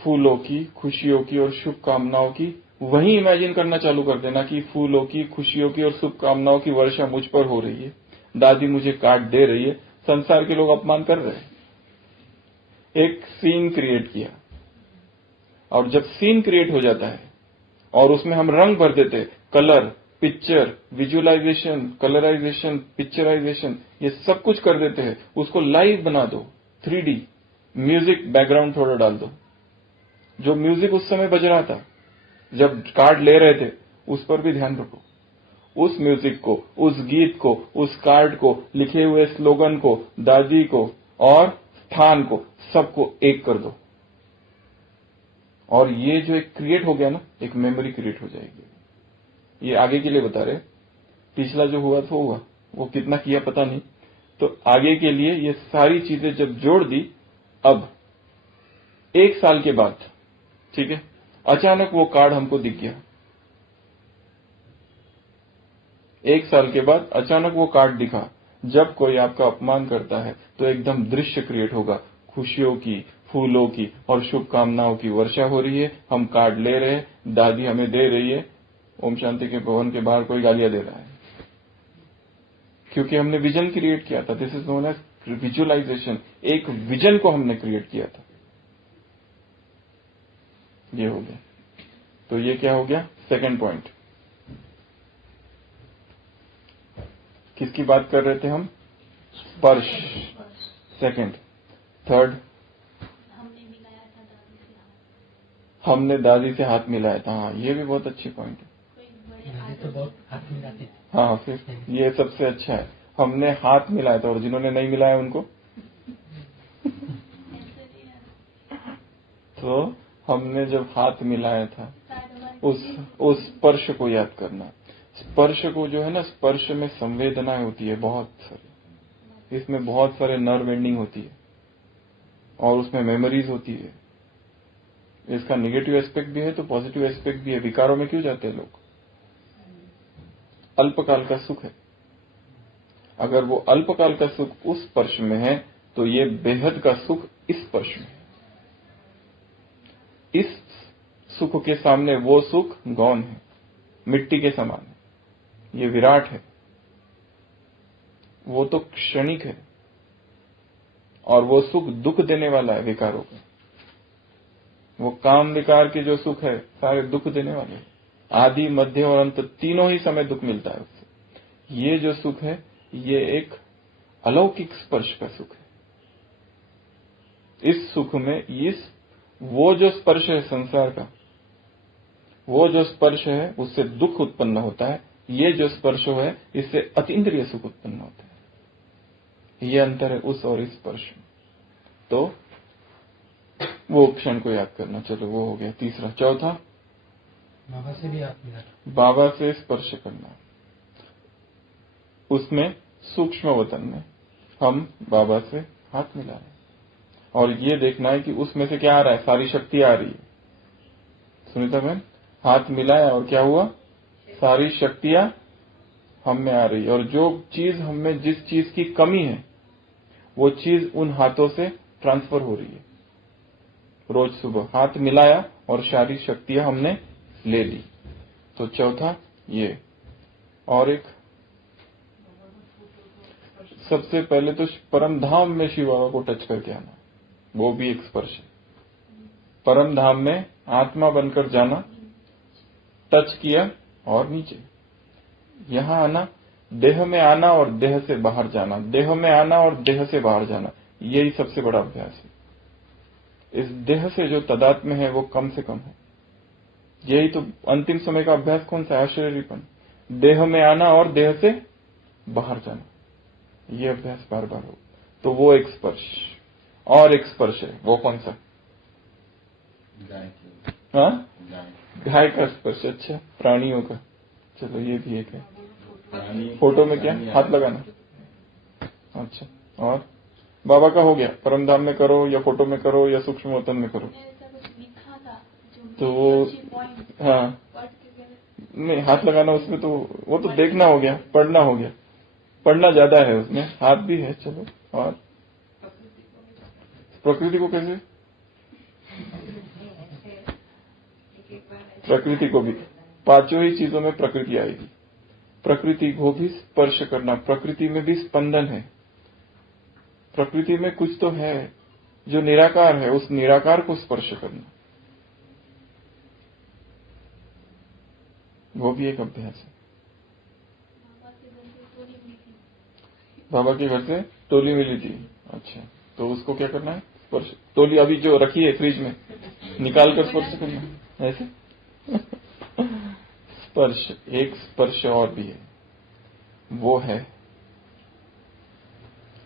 फूलों की, खुशियों की और शुभकामनाओं की वही इमेजिन करना चालू कर देना कि फूलों की, खुशियों की और शुभकामनाओं की वर्षा मुझ पर हो रही है, दादी मुझे कार्ड दे रही है, संसार के लोग अपमान कर रहे हैं। एक सीन क्रिएट किया, और जब सीन क्रिएट हो जाता है और उसमें हम रंग भर देते, colour, picture, visualisation, colourisation, picturisation, ये सब कुछ कर देते हैं, उसको लाइव बना दो, 3D, म्यूजिक बैकग्राउंड थोड़ा डाल दो, जो म्यूजिक उस समय बज रहा था जब कार्ड ले रहे थे उस पर भी ध्यान रखो, उस म्यूजिक को, उस गीत को, उस कार्ड को, लिखे हुए स्लोगन को, दादी को और स्थान को, सबको एक कर दो। और ये जो एक क्रिएट हो गया ना, एक मेमोरी क्रिएट हो जाएगी। ये आगे के लिए बता रहे, पिछला जो हुआ तो हुआ, वो कितना किया पता नहीं, तो आगे के लिए ये सारी चीजें जब जोड़ दी, अब 1 साल के बाद, ठीक है, अचानक वो कार्ड हमको दिख गया। 1 साल के बाद अचानक वो कार्ड दिखा। जब कोई आपका अपमान करता है तो एकदम दृश्य क्रिएट होगा, खुशियों की, फूलों की और शुभकामनाओं की वर्षा हो रही है, हम कार्ड ले रहे हैं, दादी हमें दे रही है, ओम शांति के भवन के बाहर कोई गालियां दे रहा है, क्योंकि हमने विजन क्रिएट किया था। This is known as visualisation. एक विजन को हमने क्रिएट किया था। ये हो गया। तो ये क्या हो गया? Second point. किसकी बात कर रहे थे हम? स्पर्श। सेकंड। थर्ड, हमने दादी से हाथ मिलाया था। हाँ, ये भी बहुत अच्छी पॉइंट है। तो बहुत हाथ मिलाते थे। हाँ, फिर ये सबसे अच्छा है, हमने हाथ मिलाया था, और जिन्होंने नहीं मिलाया उनको तो हमने जब हाथ मिलाया था उस स्पर्श को याद करना। स्पर्श को जो है ना, स्पर्श में संवेदनाएं होती है बहुत सारी, इसमें बहुत सारे नर्व एंडिंग होती है और उसमें मेमोरीज होती है। इसका नेगेटिव एस्पेक्ट भी है तो पॉजिटिव एस्पेक्ट भी है। विकारों में क्यों जाते हैं लोग? अल्पकाल का सुख है। अगर वो अल्पकाल का सुख उस स्पर्श में है तो ये बेहद का सुख इस स्पर्श में है। इस सुख के सामने वो सुख गौण है, मिट्टी के समान है। ये विराट है, वो तो क्षणिक है, और वो सुख दुख देने वाला है विकारों का। वो काम विकार के जो सुख है सारे दुख देने वाले हैं। आदि मध्य और अंत तीनों ही समय दुख मिलता है उससे। ये जो सुख है ये एक अलौकिक स्पर्श का सुख है। इस सुख में वो जो स्पर्श है संसार का, वो जो स्पर्श है उससे दुख उत्पन्न होता है। ये जो स्पर्श है इससे अतीन्द्रिय सुख उत्पन्न होता है। ये अंतर है उस और इस स्पर्श में। तो वो क्षण को याद करना। चलो, वो हो गया तीसरा। चौथा, बाबा से भी हाथ मिलाना। बाबा से स्पर्श करना। उसमें सूक्ष्म वतन में हम बाबा से हाथ मिला रहे हैं और ये देखना है कि उसमें से क्या आ रहा है, सारी शक्ति आ रही है। सुनीता बहन, हाथ मिलाया और क्या हुआ? सारी शक्तियां हम में आ रही है, और जो चीज हमें, जिस चीज की कमी है वो चीज उन हाथों से ट्रांसफर हो रही है। रोज सुबह हाथ मिलाया और सारी शक्तियां हमने ले ली। तो चौथा ये। और एक, सबसे पहले तो परम धाम में शिव बाबा को टच करके आना, वो भी एक स्पर्श है। परम धाम में आत्मा बनकर जाना, टच किया और नीचे। यहां आना, देह में आना और देह से बाहर जाना, देह में आना और देह से बाहर जाना, यही सबसे बड़ा अभ्यास है। इस देह से जो तदात्म है वो कम से कम है। यही तो अंतिम समय का अभ्यास कौन सा है? आश्चर्यपन। देह में आना और देह से बाहर जाना, ये अभ्यास बार बार हो। तो वो एक स्पर्श। और एक स्पर्श है, वो कौन सा? हाँ, गाय का स्पर्श। अच्छा, प्राणियों का। चलो, ये भी एक है। फोटो में क्या हाथ लगाना? अच्छा, और बाबा का हो गया। परमधाम में करो या फोटो में करो या सूक्ष्म वतन में करो। तो वो, हाँ, नहीं, हाथ लगाना उसमें तो वो तो देखना हो गया, पढ़ना हो गया। पढ़ना ज्यादा है उसमें, हाथ भी है। चलो, और प्रकृति को कैसे? प्रकृति को भी, पांचों ही चीजों में प्रकृति आएगी। प्रकृति को भी स्पर्श करना। प्रकृति में भी स्पंदन है। प्रकृति में कुछ तो है जो निराकार है, उस निराकार को स्पर्श करना, वो भी एक अभ्यास है। बाबा के घर से टोली मिली थी। अच्छा, तो उसको क्या करना है? स्पर्श। टोली अभी जो रखी है फ्रिज में, निकाल कर स्पर्श करना है ऐसे। स्पर्श, एक स्पर्श और भी है, वो है,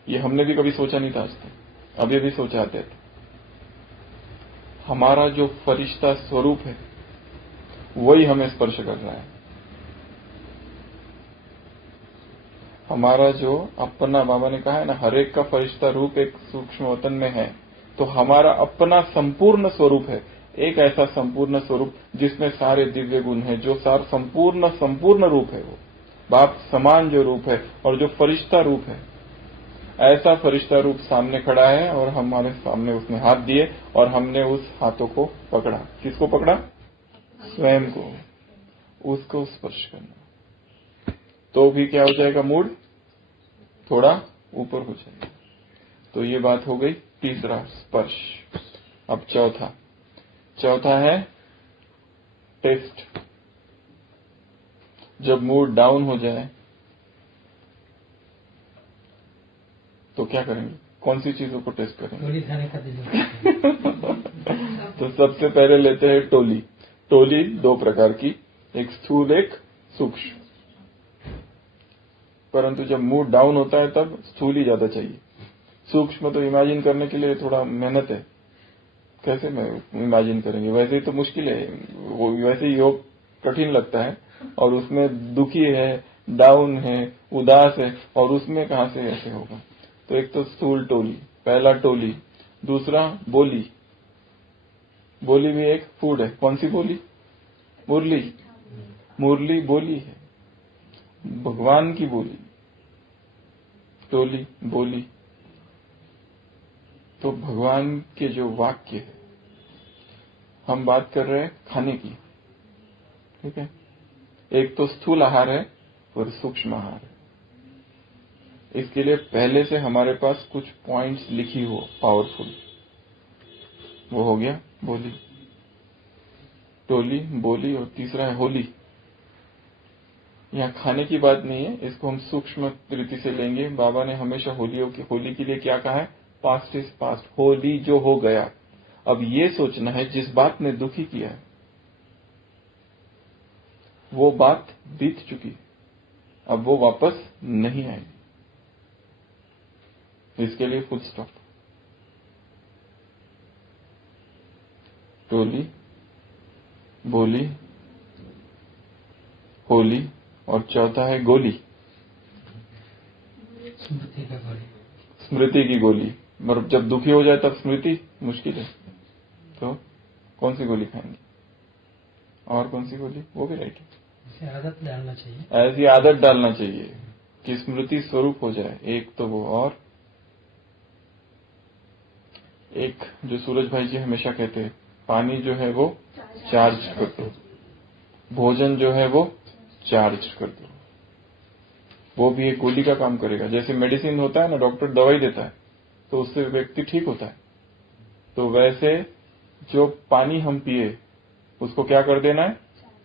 ये हमने भी कभी सोचा नहीं था आज तक, अभी अभी सोचा आते थे। हमारा जो फरिश्ता स्वरूप है वही हमें स्पर्श कर रहा है। हमारा जो अपना, बाबा ने कहा है ना, हर एक का फरिश्ता रूप एक सूक्ष्म वतन में है। तो हमारा अपना संपूर्ण स्वरूप है, एक ऐसा संपूर्ण स्वरूप जिसमें सारे दिव्य गुण है, जो सार संपूर्ण रूप है, वो बाप समान जो रूप है, और जो फरिश्ता रूप है, ऐसा फरिश्ता रूप सामने खड़ा है और हमारे सामने उसने हाथ दिए और हमने उस हाथों को पकड़ा। किसको पकड़ा? स्वयं को। उसको स्पर्श करना तो भी क्या हो जाएगा? मूड थोड़ा ऊपर हो जाएगा। तो ये बात हो गई तीसरा, स्पर्श। अब चौथा है टेस्ट। जब मूड डाउन हो जाए तो क्या करेंगे? कौन सी चीजों को टेस्ट करेंगे? टोली खाने का दिल तो सबसे पहले लेते हैं टोली। टोली दो प्रकार की, एक स्थूल एक सूक्ष्म। परंतु जब मूड डाउन होता है तब स्थूल ही ज्यादा चाहिए। सूक्ष्म तो इमेजिन करने के लिए थोड़ा मेहनत है, कैसे में इमेजिन करेंगे? वैसे ही तो मुश्किल है, वो वैसे ही योग कठिन लगता है, और उसमें दुखी है, डाउन है, उदास है, और उसमें कहां से ऐसे होगा? तो एक तो स्थूल टोली, पहला टोली। दूसरा बोली। बोली भी एक फूड है। कौन सी बोली? मुरली। मुरली बोली है, भगवान की बोली। टोली बोली तो भगवान के जो वाक्य है, हम बात कर रहे हैं खाने की, ठीक है? एक तो स्थूल आहार है और सूक्ष्म आहार है। इसके लिए पहले से हमारे पास कुछ पॉइंट्स लिखी हो पावरफुल, वो हो गया बोली, टोली, बोली, और तीसरा है होली। यहाँ खाने की बात नहीं है, इसको हम सूक्ष्म रीति से लेंगे। बाबा ने हमेशा होली के लिए क्या कहा है? पास्ट इज पास्ट, होली जो हो गया। अब ये सोचना है जिस बात ने दुखी किया है वो बात बीत चुकी है, अब वो वापस नहीं आएगी। इसके लिए फुल स्टॉप। टोली, बोली, होली, और चौथा है गोली, स्मृति का गोली। स्मृति की गोली। मतलब जब दुखी हो जाए तब स्मृति मुश्किल है, तो कौन सी गोली खाएंगे? और कौन सी गोली? वो भी राइट है। इसे आदत डालना चाहिए, ऐसी आदत डालना चाहिए कि स्मृति स्वरूप हो जाए। एक तो वो, और एक जो सूरज भाई जी हमेशा कहते हैं, पानी जो है वो चार्ज कर दो, भोजन जो है वो चार्ज कर दो। वो भी एक गोली का काम करेगा। जैसे मेडिसिन होता है ना, डॉक्टर दवाई देता है तो उससे व्यक्ति ठीक होता है, तो वैसे जो पानी हम पिए उसको क्या कर देना है?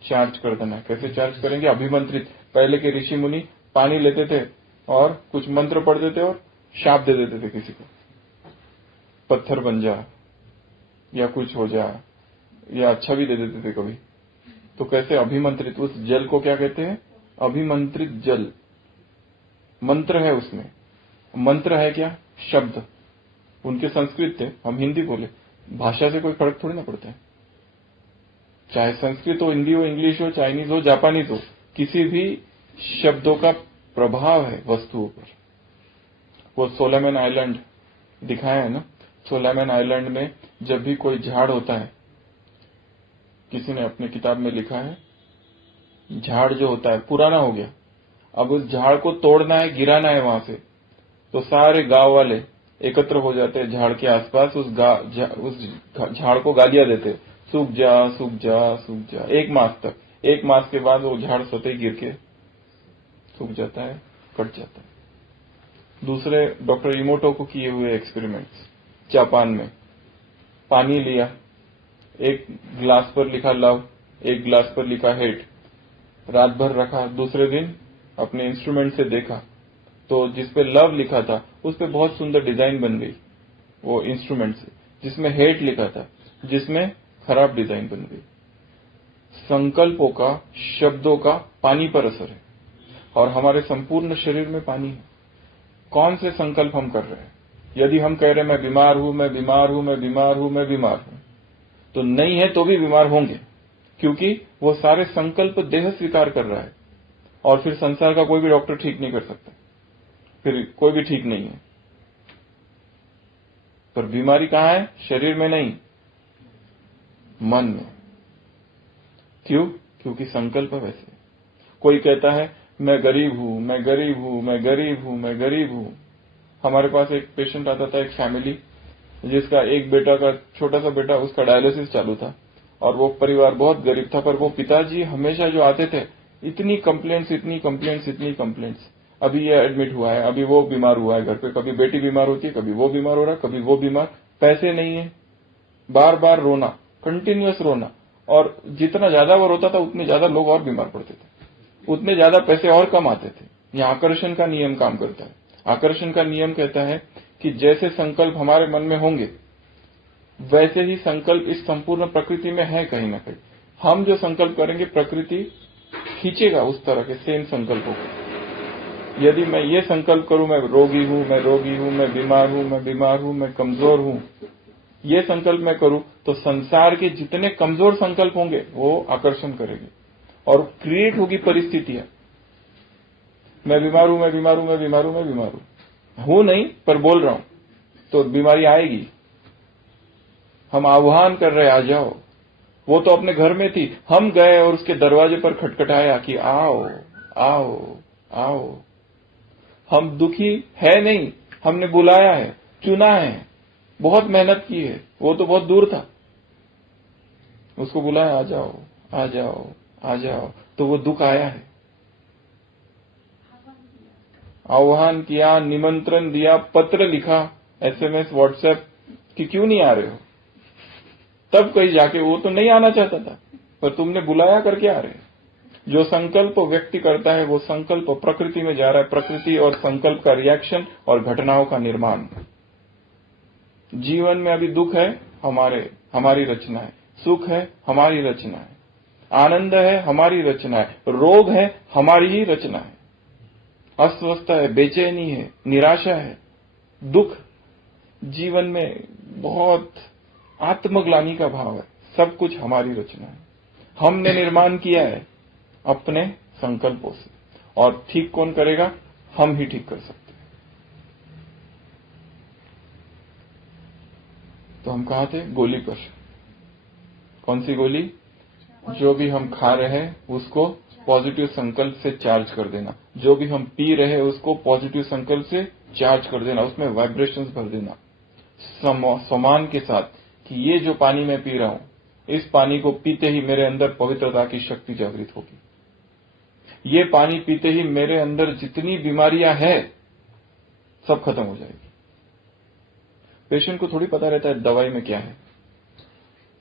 चार्ज कर देना है। कैसे चार्ज करेंगे? अभिमंत्रित। पहले के ऋषि मुनि पानी लेते थे और कुछ मंत्र पढ़ देते और शाप दे देते थे किसी को, पत्थर बन जा या कुछ हो जा, या अच्छा भी दे देते थे कभी। तो कैसे अभिमंत्रित, उस जल को क्या कहते हैं? अभिमंत्रित जल। मंत्र है उसमें। मंत्र है क्या? शब्द। उनके संस्कृत थे, हम हिंदी बोले, भाषा से कोई फर्क थोड़ी ना पड़ता है। चाहे संस्कृत हो, हिंदी हो, इंग्लिश हो, चाइनीज हो, जापानीज हो, किसी भी शब्दों का प्रभाव है वस्तुओं पर। वो सोलोमन आइलैंड दिखाया है ना, सोलोमन आइलैंड में जब भी कोई झाड़ होता है, किसी ने अपनी किताब में लिखा है, झाड़ जो होता है पुराना हो गया, अब उस झाड़ को तोड़ना है, गिराना है वहां से, तो सारे गांव वाले एकत्र हो जाते हैं झाड़ के आसपास, उस झाड़ को गालियां देते, सूख जा सूख जा सूख जा, 1 मास तक। 1 मास के बाद वो झाड़ स्वतः ही गिर के सूख जाता है, कट जाता है। दूसरे डॉक्टर इमोटो को किए हुए एक्सपेरिमेंट्स जापान में, पानी लिया, 1 ग्लास पर लिखा लव, 1 ग्लास पर लिखा हेट, रात भर रखा, दूसरे दिन अपने इंस्ट्रूमेंट से देखा तो जिसपे लव लिखा था उस पे बहुत सुंदर डिजाइन बन गई वो इंस्ट्रूमेंट से, जिसमें हेट लिखा था जिसमें खराब डिजाइन बन गई। संकल्पों का, शब्दों का पानी पर असर है, और हमारे संपूर्ण शरीर में पानी है। कौन से संकल्प हम कर रहे हैं? यदि हम कह रहे हैं मैं बीमार हूं, मैं बीमार हूं, मैं बीमार हूं, मैं बीमार हूं, तो नहीं है तो भी बीमार होंगे, क्योंकि वो सारे संकल्प देह स्वीकार कर रहा है। और फिर संसार का कोई भी डॉक्टर ठीक नहीं कर सकता, फिर कोई भी ठीक नहीं है। पर बीमारी कहां है? शरीर में नहीं, मन में। क्यों? क्योंकि संकल्प वैसे। कोई कहता है मैं गरीब हूं, मैं गरीब हूं, मैं गरीब हूं, मैं गरीब हूं। हमारे पास एक पेशेंट आता था, एक फैमिली जिसका एक बेटा का, छोटा सा बेटा, उसका डायलिसिस चालू था, और वो परिवार बहुत गरीब था, पर वो पिताजी हमेशा जो आते थे, इतनी कंप्लेंट्स, इतनी कंप्लेंट्स, इतनी कंप्लेंट्स। अभी ये एडमिट हुआ है, अभी वो बीमार हुआ है घर पे, कभी बेटी बीमार होती है, कभी वो बीमार हो रहा है, कभी वो बीमार, पैसे नहीं है, बार बार रोना, कंटिन्यूअस रोना। और जितना ज्यादा वो रोता था उतने ज्यादा लोग और बीमार पड़ते थे, उतने ज्यादा पैसे और कम आते थे। यह आकर्षण का नियम काम करता है। आकर्षण का नियम कहता है कि जैसे संकल्प हमारे मन में होंगे वैसे ही संकल्प इस संपूर्ण प्रकृति में है कहीं ना कहीं। हम जो संकल्प करेंगे प्रकृति खींचेगा उस तरह के सेम संकल्पों को। यदि मैं ये संकल्प करूं मैं रोगी हूं, मैं रोगी हूं, मैं बीमार हूं, मैं बीमार हूं, मैं कमजोर हूं, ये संकल्प मैं करूं तो संसार के जितने कमजोर संकल्प होंगे वो आकर्षण करेंगे और क्रिएट होगी परिस्थितियां। मैं बीमार हूं, मैं बीमार हूं, मैं बीमार हूं, मैं बीमार हूं नहीं पर बोल रहा हूं तो बीमारी आएगी। हम आह्वान कर रहे आ जाओ, वो तो अपने घर में थी, हम गए और उसके दरवाजे पर खटखटाया कि आओ आओ आओ। हम दुखी है नहीं, हमने बुलाया है, चुना है, बहुत मेहनत की है, वो तो बहुत दूर था, उसको बुलाया आ जाओ आ जाओ आ जाओ, तो वो दुख आया है। आह्वान किया, निमंत्रण दिया, पत्र लिखा, SMS व्हाट्सएप कि क्यों नहीं आ रहे हो, तब कहीं जाके वो तो नहीं आना चाहता था पर तुमने बुलाया करके आ रहे। जो संकल्प व्यक्ति करता है वो संकल्प प्रकृति में जा रहा है, प्रकृति और संकल्प का रिएक्शन और घटनाओं का निर्माण। जीवन में अभी दुख है हमारी रचना है, सुख है हमारी रचना है, आनंद है हमारी रचना है, रोग है हमारी ही रचना है, अस्वस्थता है, बेचैनी है, निराशा है, दुख, जीवन में बहुत आत्मग्लानि का भाव है, सब कुछ हमारी रचना है। हमने निर्माण किया है अपने संकल्पों से, और ठीक कौन करेगा? हम ही ठीक कर सकते हैं। तो हम कहा थे गोली पर, कौन सी गोली? जो भी हम खा रहे हैं उसको पॉजिटिव संकल्प से चार्ज कर देना, जो भी हम पी रहे हैं उसको पॉजिटिव संकल्प से चार्ज कर देना, उसमें वाइब्रेशंस भर देना समान के साथ कि ये जो पानी मैं पी रहा हूं, इस पानी को पीते ही मेरे अंदर पवित्रता की शक्ति जागृत होगी। ये पानी पीते ही मेरे अंदर जितनी बीमारियां हैं सब खत्म हो जाएगी। पेशेंट को थोड़ी पता रहता है दवाई में क्या है।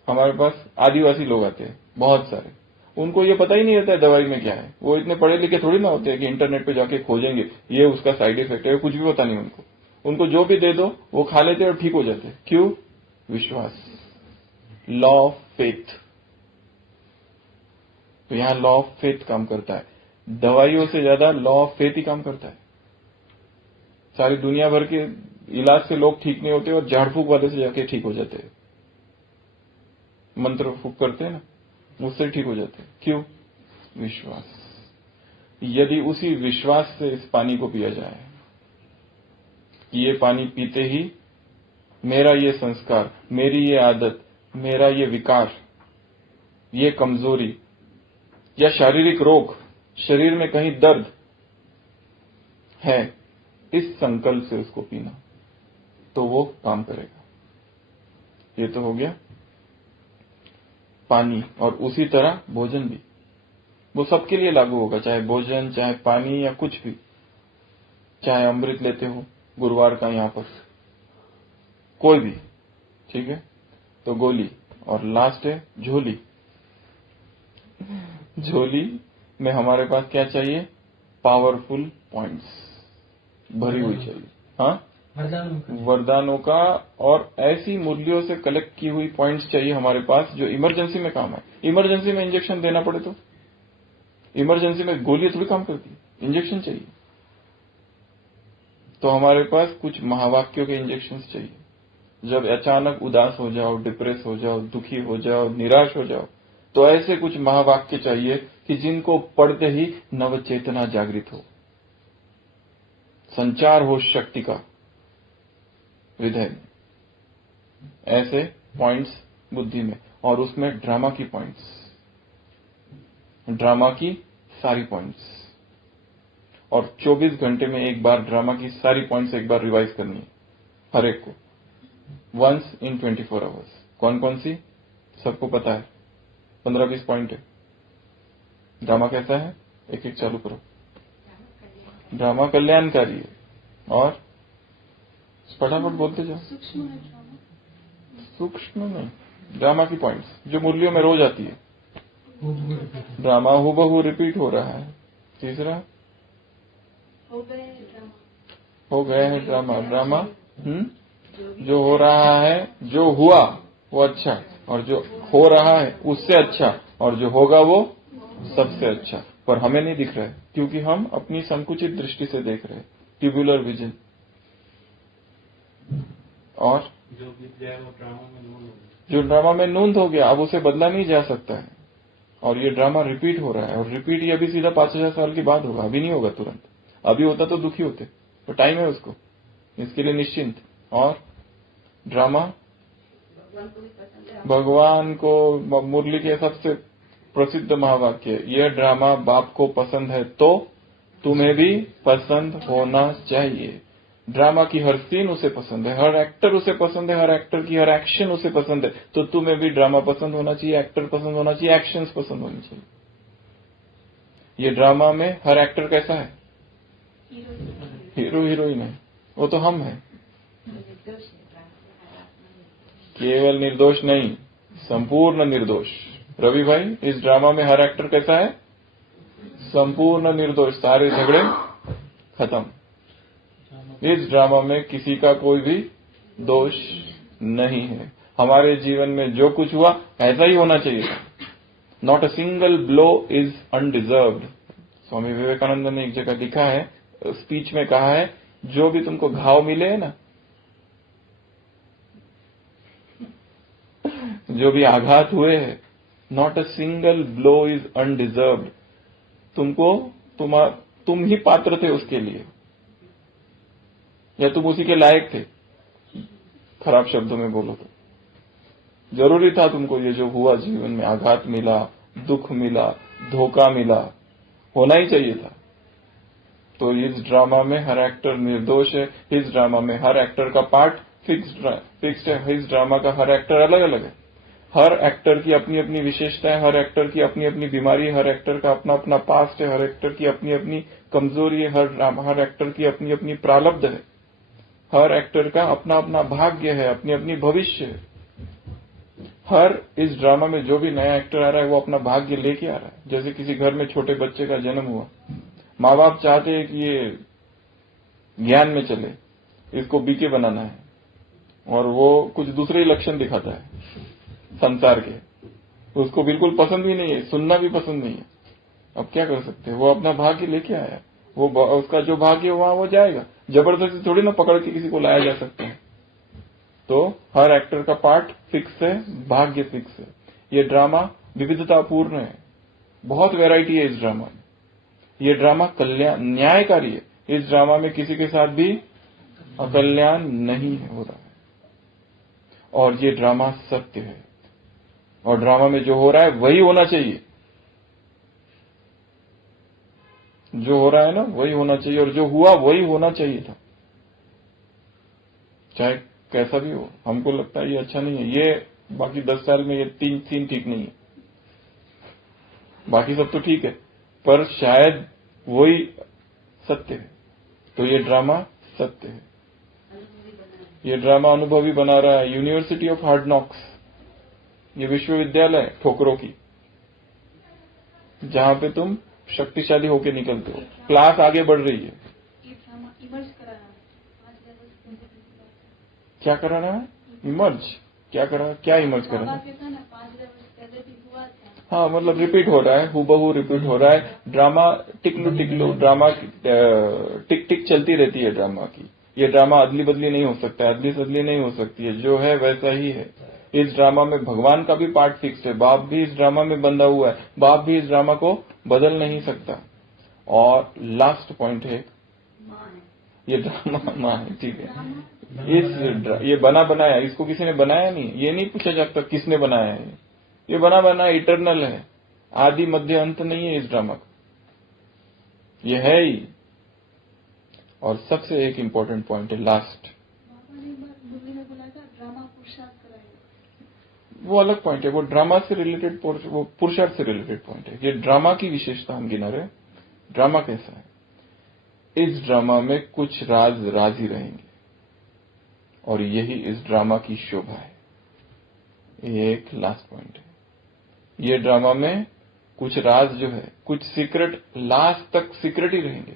हमारे पास आदिवासी लोग आते हैं बहुत सारे, उनको ये पता ही नहीं रहता है दवाई में क्या है। वो इतने पढ़े लिखे थोड़ी ना होते हैं कि इंटरनेट पे जाके खोजेंगे ये उसका साइड इफेक्ट है, कुछ भी पता नहीं उनको। उनको जो भी दे दो वो खा लेते और ठीक हो जाते। क्यों? विश्वास, लॉ ऑफ फेथ। तो यहां लॉ ऑफ फेथ काम करता है, दवाइयों से ज्यादा लॉ ऑफ फेथ ही काम करता है। सारी दुनिया भर के इलाज से लोग ठीक नहीं होते और झाड़ फूक वाले से जाके ठीक हो जाते हैं, मंत्र फूक करते हैं ना, उससे ठीक हो जाते हैं। क्यों? विश्वास। यदि उसी विश्वास से इस पानी को पिया जाए कि ये पानी पीते ही मेरा ये संस्कार, मेरी ये आदत, मेरा ये विकार, ये कमजोरी या शारीरिक रोग, शरीर में कहीं दर्द है, इस संकल्प से उसको पीना तो वो काम करेगा। ये तो हो गया पानी। और उसी तरह भोजन भी, वो सबके लिए लागू होगा, चाहे भोजन, चाहे पानी या कुछ भी, चाहे अमृत लेते हो गुरुवार का यहां पर, कोई भी, ठीक है। तो गोली, और लास्ट है झोली। झोली में हमारे पास क्या चाहिए? पावरफुल पॉइंट्स भरी हुई चाहिए। हाँ, वरदानों का, और ऐसी मूल्यों से कलेक्ट की हुई पॉइंट्स चाहिए हमारे पास जो इमरजेंसी में काम है। इमरजेंसी में इंजेक्शन देना पड़े तो, इमरजेंसी में गोली थोड़ी काम करती है, इंजेक्शन चाहिए। तो हमारे पास कुछ महावाक्यों के इंजेक्शन चाहिए। जब अचानक उदास हो जाओ, डिप्रेस हो जाओ, दुखी हो जाओ, निराश हो जाओ, तो ऐसे कुछ महावाक्य चाहिए कि जिनको पढ़ते ही नवचेतना जागृत हो, संचार हो शक्ति का हृदय में। ऐसे पॉइंट्स बुद्धि में, और उसमें ड्रामा की पॉइंट्स, ड्रामा की सारी पॉइंट्स, और 24 घंटे में एक बार ड्रामा की सारी पॉइंट्स एक बार रिवाइज करनी है हर एक को, वंस इन 24 आवर्स। कौन कौन सी? सबको पता है, 15-20 पॉइंट है। ड्रामा कैसा है? एक एक चालू करो। ड्रामा कल्याणकारी है, और फटाफट बोलते जाओ। सूक्ष्म नहीं, ड्रामा की पॉइंट्स जो मुरलियों में रोज आती है। ड्रामा हूबहू रिपीट हो रहा है। तीसरा हो गए ड्रामा, हो गया है ड्रामा। ड्रामा जो हो रहा है, जो हुआ वो अच्छा, और जो हो रहा है उससे अच्छा, और जो होगा वो सबसे अच्छा। पर हमें नहीं दिख रहा है क्योंकि हम अपनी संकुचित दृष्टि से देख रहे हैं, ट्यूबुलर विजन। और जो ड्रामा में नूंद हो गया, अब उसे बदला नहीं जा सकता है, और ये ड्रामा रिपीट हो रहा है। और रिपीट ये अभी सीधा 5000 साल के बाद होगा, अभी नहीं होगा तुरंत। अभी होता तो दुखी होते, तो टाइम है उसको, इसके लिए निश्चिंत। और ड्रामा भगवान को, मुरली के सबसे प्रसिद्ध महावाक्य, यह ड्रामा बाप को पसंद है तो तुम्हें भी पसंद होना चाहिए। ड्रामा की हर सीन उसे पसंद है, हर एक्टर उसे पसंद है, हर एक्टर की हर एक्शन उसे पसंद है, तो तुम्हें भी ड्रामा पसंद होना चाहिए, एक्टर पसंद होना चाहिए, एक्शंस पसंद होनी चाहिए। ये ड्रामा में हर एक्टर कैसा है? हीरो हीरोइन है, वो तो हम है। केवल निर्दोष नहीं, संपूर्ण निर्दोष। रवि भाई, इस ड्रामा में हर एक्टर कैसा है? संपूर्ण निर्दोष, सारे झगड़े खत्म। इस ड्रामा में किसी का कोई भी दोष नहीं है। हमारे जीवन में जो कुछ हुआ ऐसा ही होना चाहिए था। Not a single blow is undeserved. Swami Vivekananda ने एक जगह लिखा है, स्पीच में कहा है, जो भी तुमको घाव मिले है ना, जो भी आघात हुए हैं, not a single blow is undeserved. तुम ही पात्र थे उसके लिए, या तुम उसी के लायक थे, खराब शब्दों में बोलो तो। जरूरी था तुमको ये जो हुआ जीवन में, आघात मिला, दुख मिला, धोखा मिला, होना ही चाहिए था। तो इस ड्रामा में हर एक्टर निर्दोष है, इस ड्रामा में हर एक्टर का पार्ट फिक्स्ड है, इस ड्रामा का हर एक्टर अलग अलग है। हर एक्टर की अपनी अपनी विशेषता है, हर एक्टर की अपनी अपनी बीमारी है, हर एक्टर का अपना अपना पास्ट है, हर एक्टर की अपनी अपनी कमजोरी है, हर एक्टर की अपनी अपनी प्रारब्ध है, हर एक्टर का अपना अपना भाग्य है, अपनी अपनी भविष्य है। हर इस ड्रामा में जो भी नया एक्टर आ रहा है वो अपना भाग्य लेके आ रहा है। जैसे किसी घर में छोटे बच्चे का जन्म हुआ, माँ बाप चाहते हैं कि ये ज्ञान में चले, इसको बीके बनाना है, और वो कुछ दूसरे ही लक्षण दिखाता है संसार के, उसको बिल्कुल पसंद भी नहीं है, सुनना भी पसंद नहीं है। अब क्या कर सकते हैं, वो अपना भाग्य लेके आया, वो उसका जो भाग्य वहां वो जाएगा, जबरदस्ती थोड़ी ना पकड़ के किसी को लाया जा सकता है। तो हर एक्टर का पार्ट फिक्स है, भाग्य फिक्स है। ये ड्रामा विविधतापूर्ण है, बहुत वैरायटी है इस ड्रामा में। ये ड्रामा कल्याण न्यायकारी है, इस ड्रामा में किसी के साथ भी अकल्याण नहीं हो रहा है, और ये ड्रामा सत्य है, और ड्रामा में जो हो रहा है वही होना चाहिए, जो हो रहा है ना वही होना चाहिए, और जो हुआ वही होना चाहिए था, चाहे कैसा भी हो। हमको लगता है ये अच्छा नहीं है, ये बाकी 10 साल में ये 3 सीन ठीक नहीं है, बाकी सब तो ठीक है, पर शायद वही सत्य है। तो ये ड्रामा सत्य है, ये ड्रामा अनुभवी बना रहा है। यूनिवर्सिटी ऑफ हार्ड नॉक्स, ये विश्वविद्यालय ठोकरों की, जहां पे तुम शक्तिशाली होके निकलते हो। क्लास आगे बढ़ रही है। क्या करा रहा है? इमर्ज। क्या इमर्ज कर रहा है? हाँ, मतलब रिपीट हो रहा है, हूबहू रिपीट हो रहा है। ड्रामा टिकलू ड्रामा टिक टिक चलती रहती है ड्रामा की। ये ड्रामा अदली बदली नहीं हो सकता है, अदली बदली नहीं हो सकती है, जो है वैसा ही है। इस ड्रामा में भगवान का भी पार्ट फिक्स है, बाप भी इस ड्रामा में बंधा हुआ है, बाप भी इस ड्रामा को बदल नहीं सकता। और लास्ट पॉइंट है, ये ड्रामा माँ है, ठीक है। ये बना बनाया, इसको किसी ने बनाया नहीं, ये नहीं पूछा जाता किसने बनाया है, ये बना बनाया इटरनल है, आदि मध्य अंत नहीं है इस ड्रामा का, ये है ही। और सबसे एक इम्पोर्टेंट पॉइंट है लास्ट, वो अलग पॉइंट है, वो ड्रामा से रिलेटेड, वो पुरुषार्थ से रिलेटेड पॉइंट है। ये ड्रामा की विशेषता हम गिना रहे। ड्रामा कैसा है? इस ड्रामा में कुछ राज ही रहेंगे, और यही इस ड्रामा की शोभा है। ये एक लास्ट पॉइंट है। ये ड्रामा में कुछ राज जो है, कुछ सीक्रेट लास्ट तक सीक्रेट ही रहेंगे,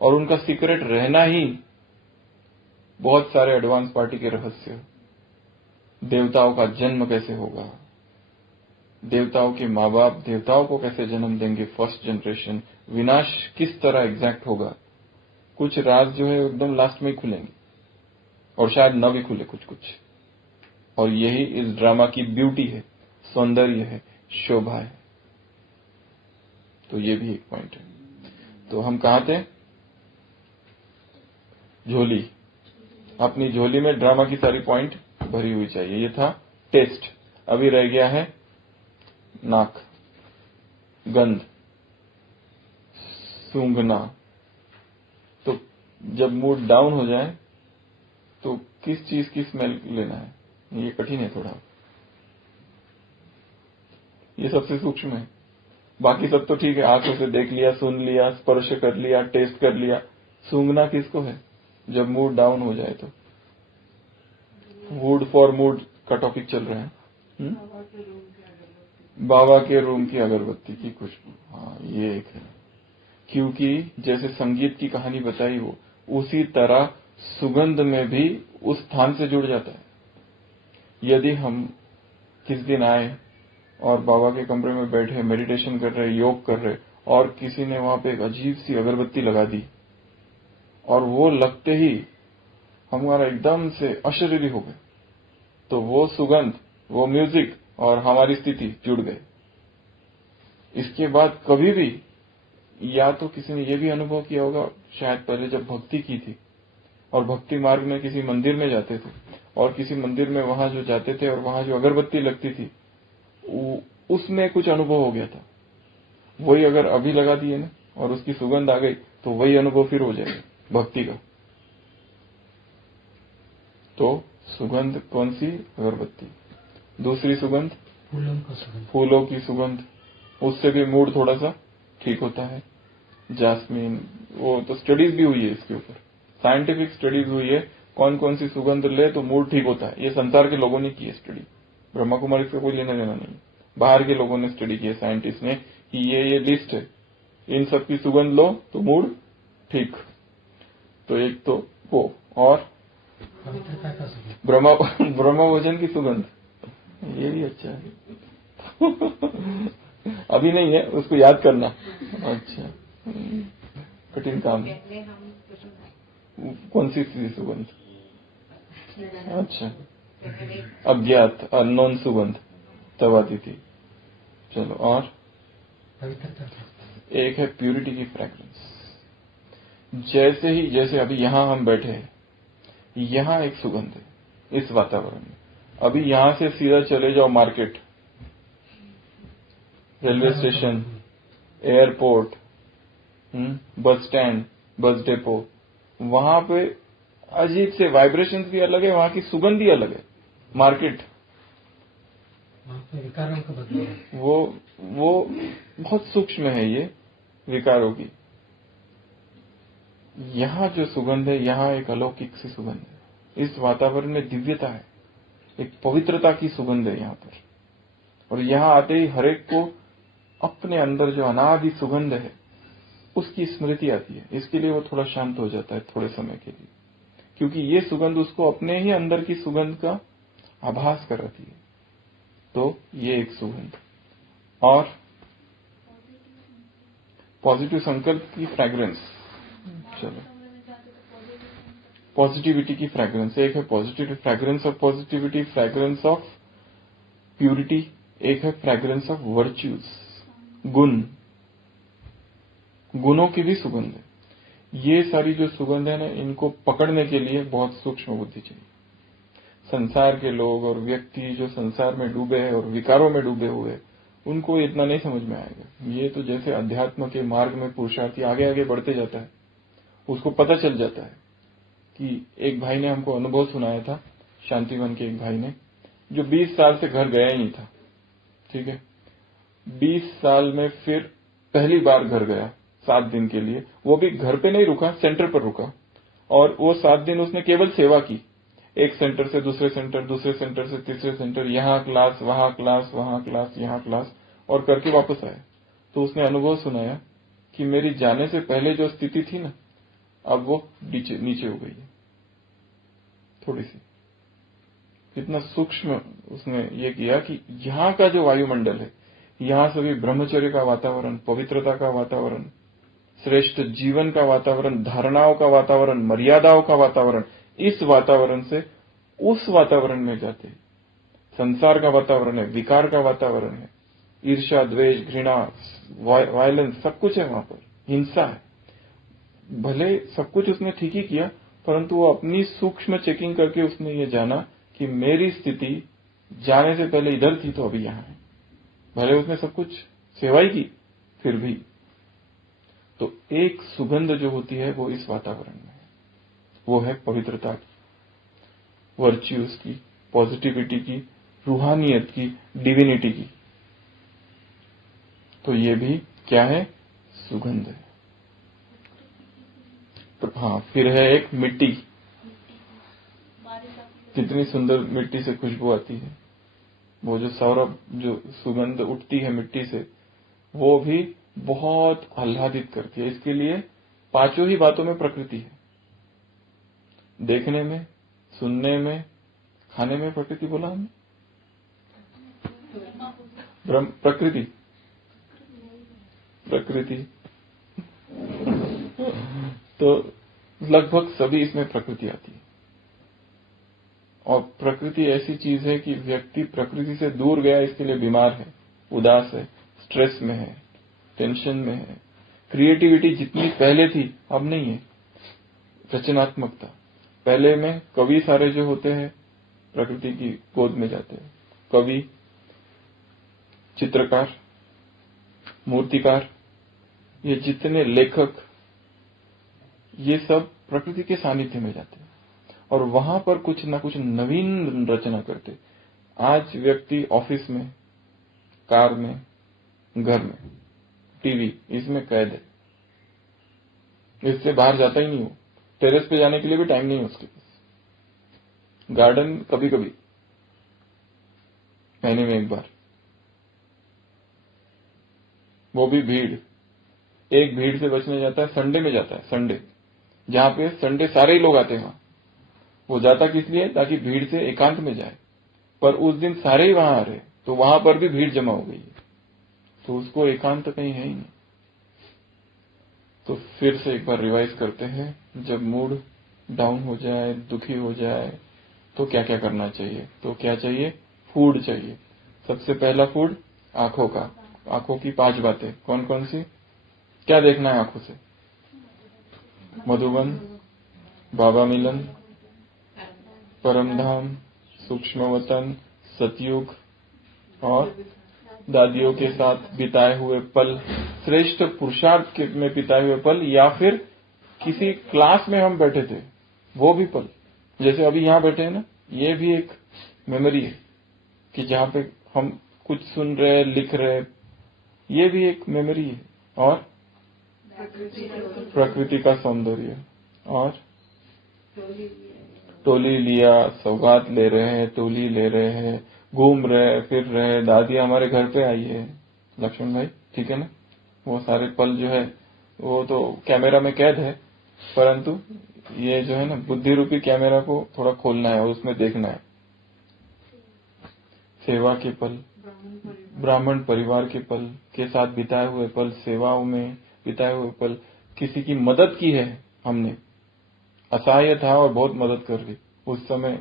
और उनका सीक्रेट रहना ही बहुत सारे एडवांस पार्टी के रहस्य। देवताओं का जन्म कैसे होगा, देवताओं के माँ बाप देवताओं को कैसे जन्म देंगे, फर्स्ट जनरेशन, विनाश किस तरह एग्जैक्ट होगा, कुछ राज जो है एकदम लास्ट में ही खुलेंगे, और शायद न भी खुले कुछ कुछ। और यही इस ड्रामा की ब्यूटी है, सौंदर्य है, शोभा है। तो ये भी एक पॉइंट है। तो हम कहाँ थे? झोली। अपनी झोली में ड्रामा की सारी पॉइंट भरी हुई चाहिए। ये था टेस्ट। अभी रह गया है नाक, गंध, सूंघना। तो जब मूड डाउन हो जाए तो किस चीज की स्मेल लेना है, ये कठिन है थोड़ा। ये सबसे सूक्ष्म है। बाकी सब तो ठीक है, आंखों से देख लिया, सुन लिया, स्पर्श कर लिया, टेस्ट कर लिया। सूंघना किसको है जब मूड डाउन हो जाए? तो वुड फॉर मूड का टॉपिक चल रहा है। बाबा के रूम की अगरबत्ती की खुशबू, हाँ ये एक है। क्योंकि जैसे संगीत की कहानी बताई वो, उसी तरह सुगंध में भी उस स्थान से जुड़ जाता है। यदि हम किस दिन आए और बाबा के कमरे में बैठे मेडिटेशन कर रहे, योग कर रहे, और किसी ने वहां पे एक अजीब सी अगरबत्ती लगा दी, और वो लगते ही हमारा एकदम से अशरीरी हो गए, तो वो सुगंध, वो म्यूजिक और हमारी स्थिति जुड़ गए। इसके बाद कभी भी, या तो किसी ने ये भी अनुभव किया होगा, शायद पहले जब भक्ति की थी और भक्ति मार्ग में किसी मंदिर में जाते थे, और किसी मंदिर में वहां जो जाते थे और वहां जो अगरबत्ती लगती थी, उसमें कुछ अनुभव हो गया था। वही अगर अभी लगा दिए ना और उसकी सुगंध आ गई, तो वही अनुभव फिर हो जाएगा भक्ति का। तो सुगंध कौन सी? अगरबत्ती। दूसरी सुगंध फूलों की सुगंध, उससे भी मूड थोड़ा सा ठीक होता है। जास्मीन, वो तो स्टडीज भी हुई है इसके ऊपर, साइंटिफिक स्टडीज हुई है, कौन कौन सी सुगंध ले तो मूड ठीक होता है। ये संसार के लोगों ने की है स्टडी, ब्रह्मा कुमारी से कोई लेना देना नहीं। बाहर के लोगों ने स्टडी की है, साइंटिस्ट ने, कि ये लिस्ट है, इन सब की सुगंध लो तो मूड ठीक। तो एक तो वो, और ब्रह्मा भोजन की सुगंध, ये भी अच्छा है। अभी नहीं है, उसको याद करना। अच्छा, कठिन काम है। कौन सी सुगंध? अच्छा, अज्ञात, अननोन सुगंध तब आती थी। चलो, और एक है प्यूरिटी की फ्रेग्रेंस। जैसे अभी यहां हम बैठे हैं, यहां एक सुगंध है इस वातावरण में। अभी यहां से सीधा चले जाओ market, railway station, airport, bus stand, bus depot, वहां पे अजीब से वाइब्रेशंस भी अलग है, वहां की सुगंध ही अलग है। मार्केट, विकारों का बदलाव, वो बहुत सूक्ष्म है ये विकारों की। यहाँ जो सुगंध है, यहाँ एक अलौकिक सी सुगंध है। इस वातावरण में दिव्यता है, एक पवित्रता की सुगंध है यहाँ पर। और यहाँ आते ही हरेक को अपने अंदर जो अनादि सुगंध है उसकी स्मृति आती है। इसके लिए वो थोड़ा शांत हो जाता है थोड़े समय के लिए, क्योंकि ये सुगंध उसको अपने ही अंदर की सुगंध का आभास कराती है। तो ये एक सुगंध। और पॉजिटिव संकल्प की फ्रेग्रेंस, चलो, पॉजिटिविटी की फ्रेग्रेंस। एक है positive fragrance of positivity, fragrance of purity. एक है फ्रेग्रेंस ऑफ वर्च्यूज, गुण, गुणों की भी सुगंध है। ये सारी जो सुगंध है ना, इनको पकड़ने के लिए बहुत सूक्ष्म बुद्धि चाहिए। संसार के लोग और व्यक्ति जो संसार में डूबे हैं और विकारों में डूबे हुए हैं, उनको इतना नहीं समझ में आएगा। ये तो जैसे अध्यात्म के मार्ग में पुरुषार्थी आगे आगे बढ़ते जाता है, उसको पता चल जाता है। कि एक भाई ने हमको अनुभव सुनाया था, शांतिवन के एक भाई ने, जो 20 साल से घर गया ही नहीं था, ठीक है। 20 साल में फिर पहली बार घर गया 7 दिन के लिए। वो भी घर पे नहीं रुका, सेंटर पर रुका, और वो 7 दिन उसने केवल सेवा की। एक सेंटर से दूसरे सेंटर, दूसरे सेंटर से तीसरे सेंटर, यहाँ क्लास, वहां क्लास, वहां क्लास, यहाँ क्लास, और करके वापस आया। तो उसने अनुभव सुनाया कि मेरी जाने से पहले जो स्थिति थी ना, अब वो नीचे हो गई है थोड़ी सी। कितना सूक्ष्म उसने ये किया कि यहाँ का जो वायुमंडल है, यहाँ सभी ब्रह्मचर्य का वातावरण, पवित्रता का वातावरण, श्रेष्ठ जीवन का वातावरण, धारणाओं का वातावरण, मर्यादाओं का वातावरण, इस वातावरण से उस वातावरण में जाते। संसार का वातावरण है, विकार का वातावरण है, ईर्ष्या, द्वेष, घृणा, वायलेंस, सब कुछ है वहां पर, हिंसा है। भले सब कुछ उसने ठीक ही किया, परंतु वो अपनी सूक्ष्म चेकिंग करके उसने ये जाना कि मेरी स्थिति जाने से पहले इधर थी तो अभी यहाँ है। भले उसने सब कुछ सेवा ही की, फिर भी तो एक सुगंध जो होती है वो इस वातावरण में है, वो है पवित्रता की, वर्च्यूज की, पॉजिटिविटी की, रूहानियत की, डिविनिटी की। तो ये भी क्या है? सुगंध है। तो हाँ, फिर है एक मिट्टी। कितनी सुंदर मिट्टी से खुशबू आती है, वो जो सौरभ, जो सुगंध उठती है मिट्टी से, वो भी बहुत आह्लादित करती है। इसके लिए पांचों ही बातों में प्रकृति है, देखने में, सुनने में, खाने में प्रकृति बोला हमने, प्रकृति प्रकृति तो लगभग सभी इसमें प्रकृति आती है। और प्रकृति ऐसी चीज है कि व्यक्ति प्रकृति से दूर गया, इसके लिए बीमार है, उदास है, स्ट्रेस में है, टेंशन में है। क्रिएटिविटी जितनी पहले थी अब नहीं है, रचनात्मकता। पहले में कवि सारे जो होते हैं प्रकृति की गोद में जाते हैं, कवि, चित्रकार, मूर्तिकार, ये जितने लेखक, ये सब प्रकृति के सानिध्य में जाते हैं और वहां पर कुछ ना कुछ नवीन रचना करते। आज व्यक्ति ऑफिस में, कार में, घर में, टीवी, इसमें कैद है, इससे बाहर जाता ही नहीं हो। टेरेस पे जाने के लिए भी टाइम नहीं है उसके पास। गार्डन कभी कभी, महीने में एक बार, वो भी भीड़। एक भीड़ से बचने जाता है, संडे में जाता है, संडे, जहां पे संडे सारे ही लोग आते हैं। वहां वो जाता किस लिए? ताकि भीड़ से एकांत में जाए, पर उस दिन सारे ही वहां आ रहे, तो वहां पर भी भीड़ जमा हो गई है, तो उसको एकांत कहीं है ही नहीं। तो फिर से एक बार रिवाइज करते हैं, जब मूड डाउन हो जाए, दुखी हो जाए, तो क्या क्या करना चाहिए? तो क्या चाहिए? फूड चाहिए। सबसे पहला फूड आंखों का। आंखों की 5 बातें कौन कौन सी? क्या देखना है आंखों से? मधुबन, बाबा मिलन, परमधाम, सूक्ष्म वतन, सतयुग और दादियों के साथ बिताए हुए पल, श्रेष्ठ पुरुषार्थ में बिताए हुए पल, या फिर किसी क्लास में हम बैठे थे वो भी पल, जैसे अभी यहाँ बैठे हैं ना, ये भी एक मेमोरी है कि जहाँ पे हम कुछ सुन रहे, लिख रहे, ये भी एक मेमोरी है। और प्रकृति का सौंदर्य, और टोली लिया, सौगात ले रहे हैं, टोली ले रहे हैं, घूम रहे, फिर रहे, दादी हमारे घर पे आई है, लक्ष्मण भाई, ठीक है ना। वो सारे पल जो है वो तो कैमरा में कैद है, परंतु ये जो है ना, बुद्धि रूपी कैमरा को थोड़ा खोलना है और उसमें देखना है। सेवा के पल, ब्राह्मण परिवार के पल के साथ बिताए हुए पल, सेवाओं में बिताए हुए पल, किसी की मदद की है हमने, असहाय था और बहुत मदद कर दी, उस समय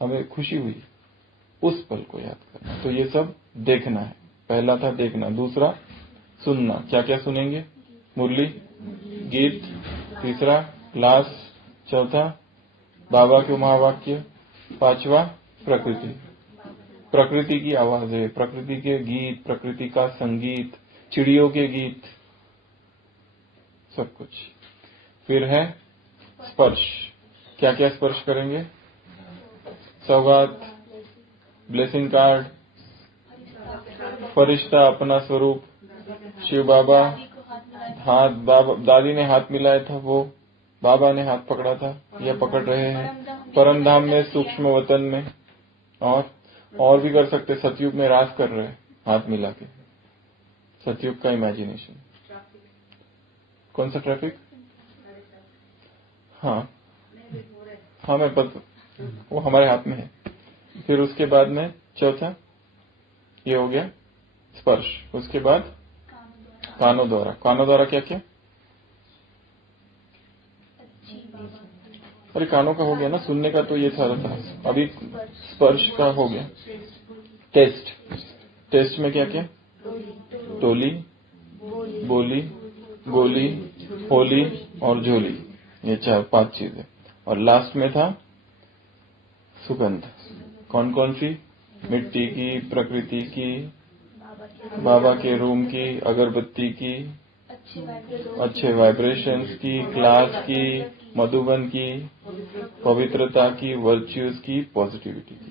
हमें खुशी हुई, उस पल को याद करना। तो ये सब देखना है। पहला था देखना। दूसरा सुनना। क्या क्या सुनेंगे? मुरली, गीत। तीसरा क्लास। चौथा बाबा के महावाक्य। पांचवा प्रकृति, प्रकृति की आवाजें, प्रकृति के गीत, प्रकृति का संगीत, चिड़ियों के गीत, सब कुछ। फिर है स्पर्श। क्या क्या स्पर्श करेंगे? सौगात, ब्लेसिंग कार्ड, फरिश्ता, अपना स्वरूप, शिव बाबा, हाथ, बाबा दादी ने हाथ मिलाया था, वो बाबा ने हाथ पकड़ा था या पकड़ रहे हैं, परम धाम में, सूक्ष्म वतन में, और भी कर सकते। सतयुग में रास कर रहे हैं हाथ मिला के, सतयुग का इमेजिनेशन। कौन सा ट्रैफिक? हाँ हाँ, मैं पता, वो हमारे हाथ में है। फिर उसके बाद में चौथा ये हो गया स्पर्श। उसके बाद कानों द्वारा। कानों द्वारा क्या क्या? अरे कानों का हो गया ना, सुनने का तो ये सारा था। अभी स्पर्श का हो गया। टेस्ट। टेस्ट में क्या क्या? टोली, बोली, गोली, होली और झोली, ये 4-5 चीजें। और लास्ट में था सुगंध। कौन कौन सी? मिट्टी की, प्रकृति की, बाबा के रूम की, अगरबत्ती की, अच्छे वाइब्रेशंस की, क्लास की, मधुबन की, पवित्रता की, वर्च्यूज की, पॉजिटिविटी की,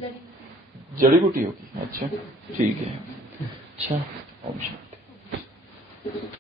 जड़ी बूटियों की। अच्छा ठीक है। अच्छा, ओम शांति।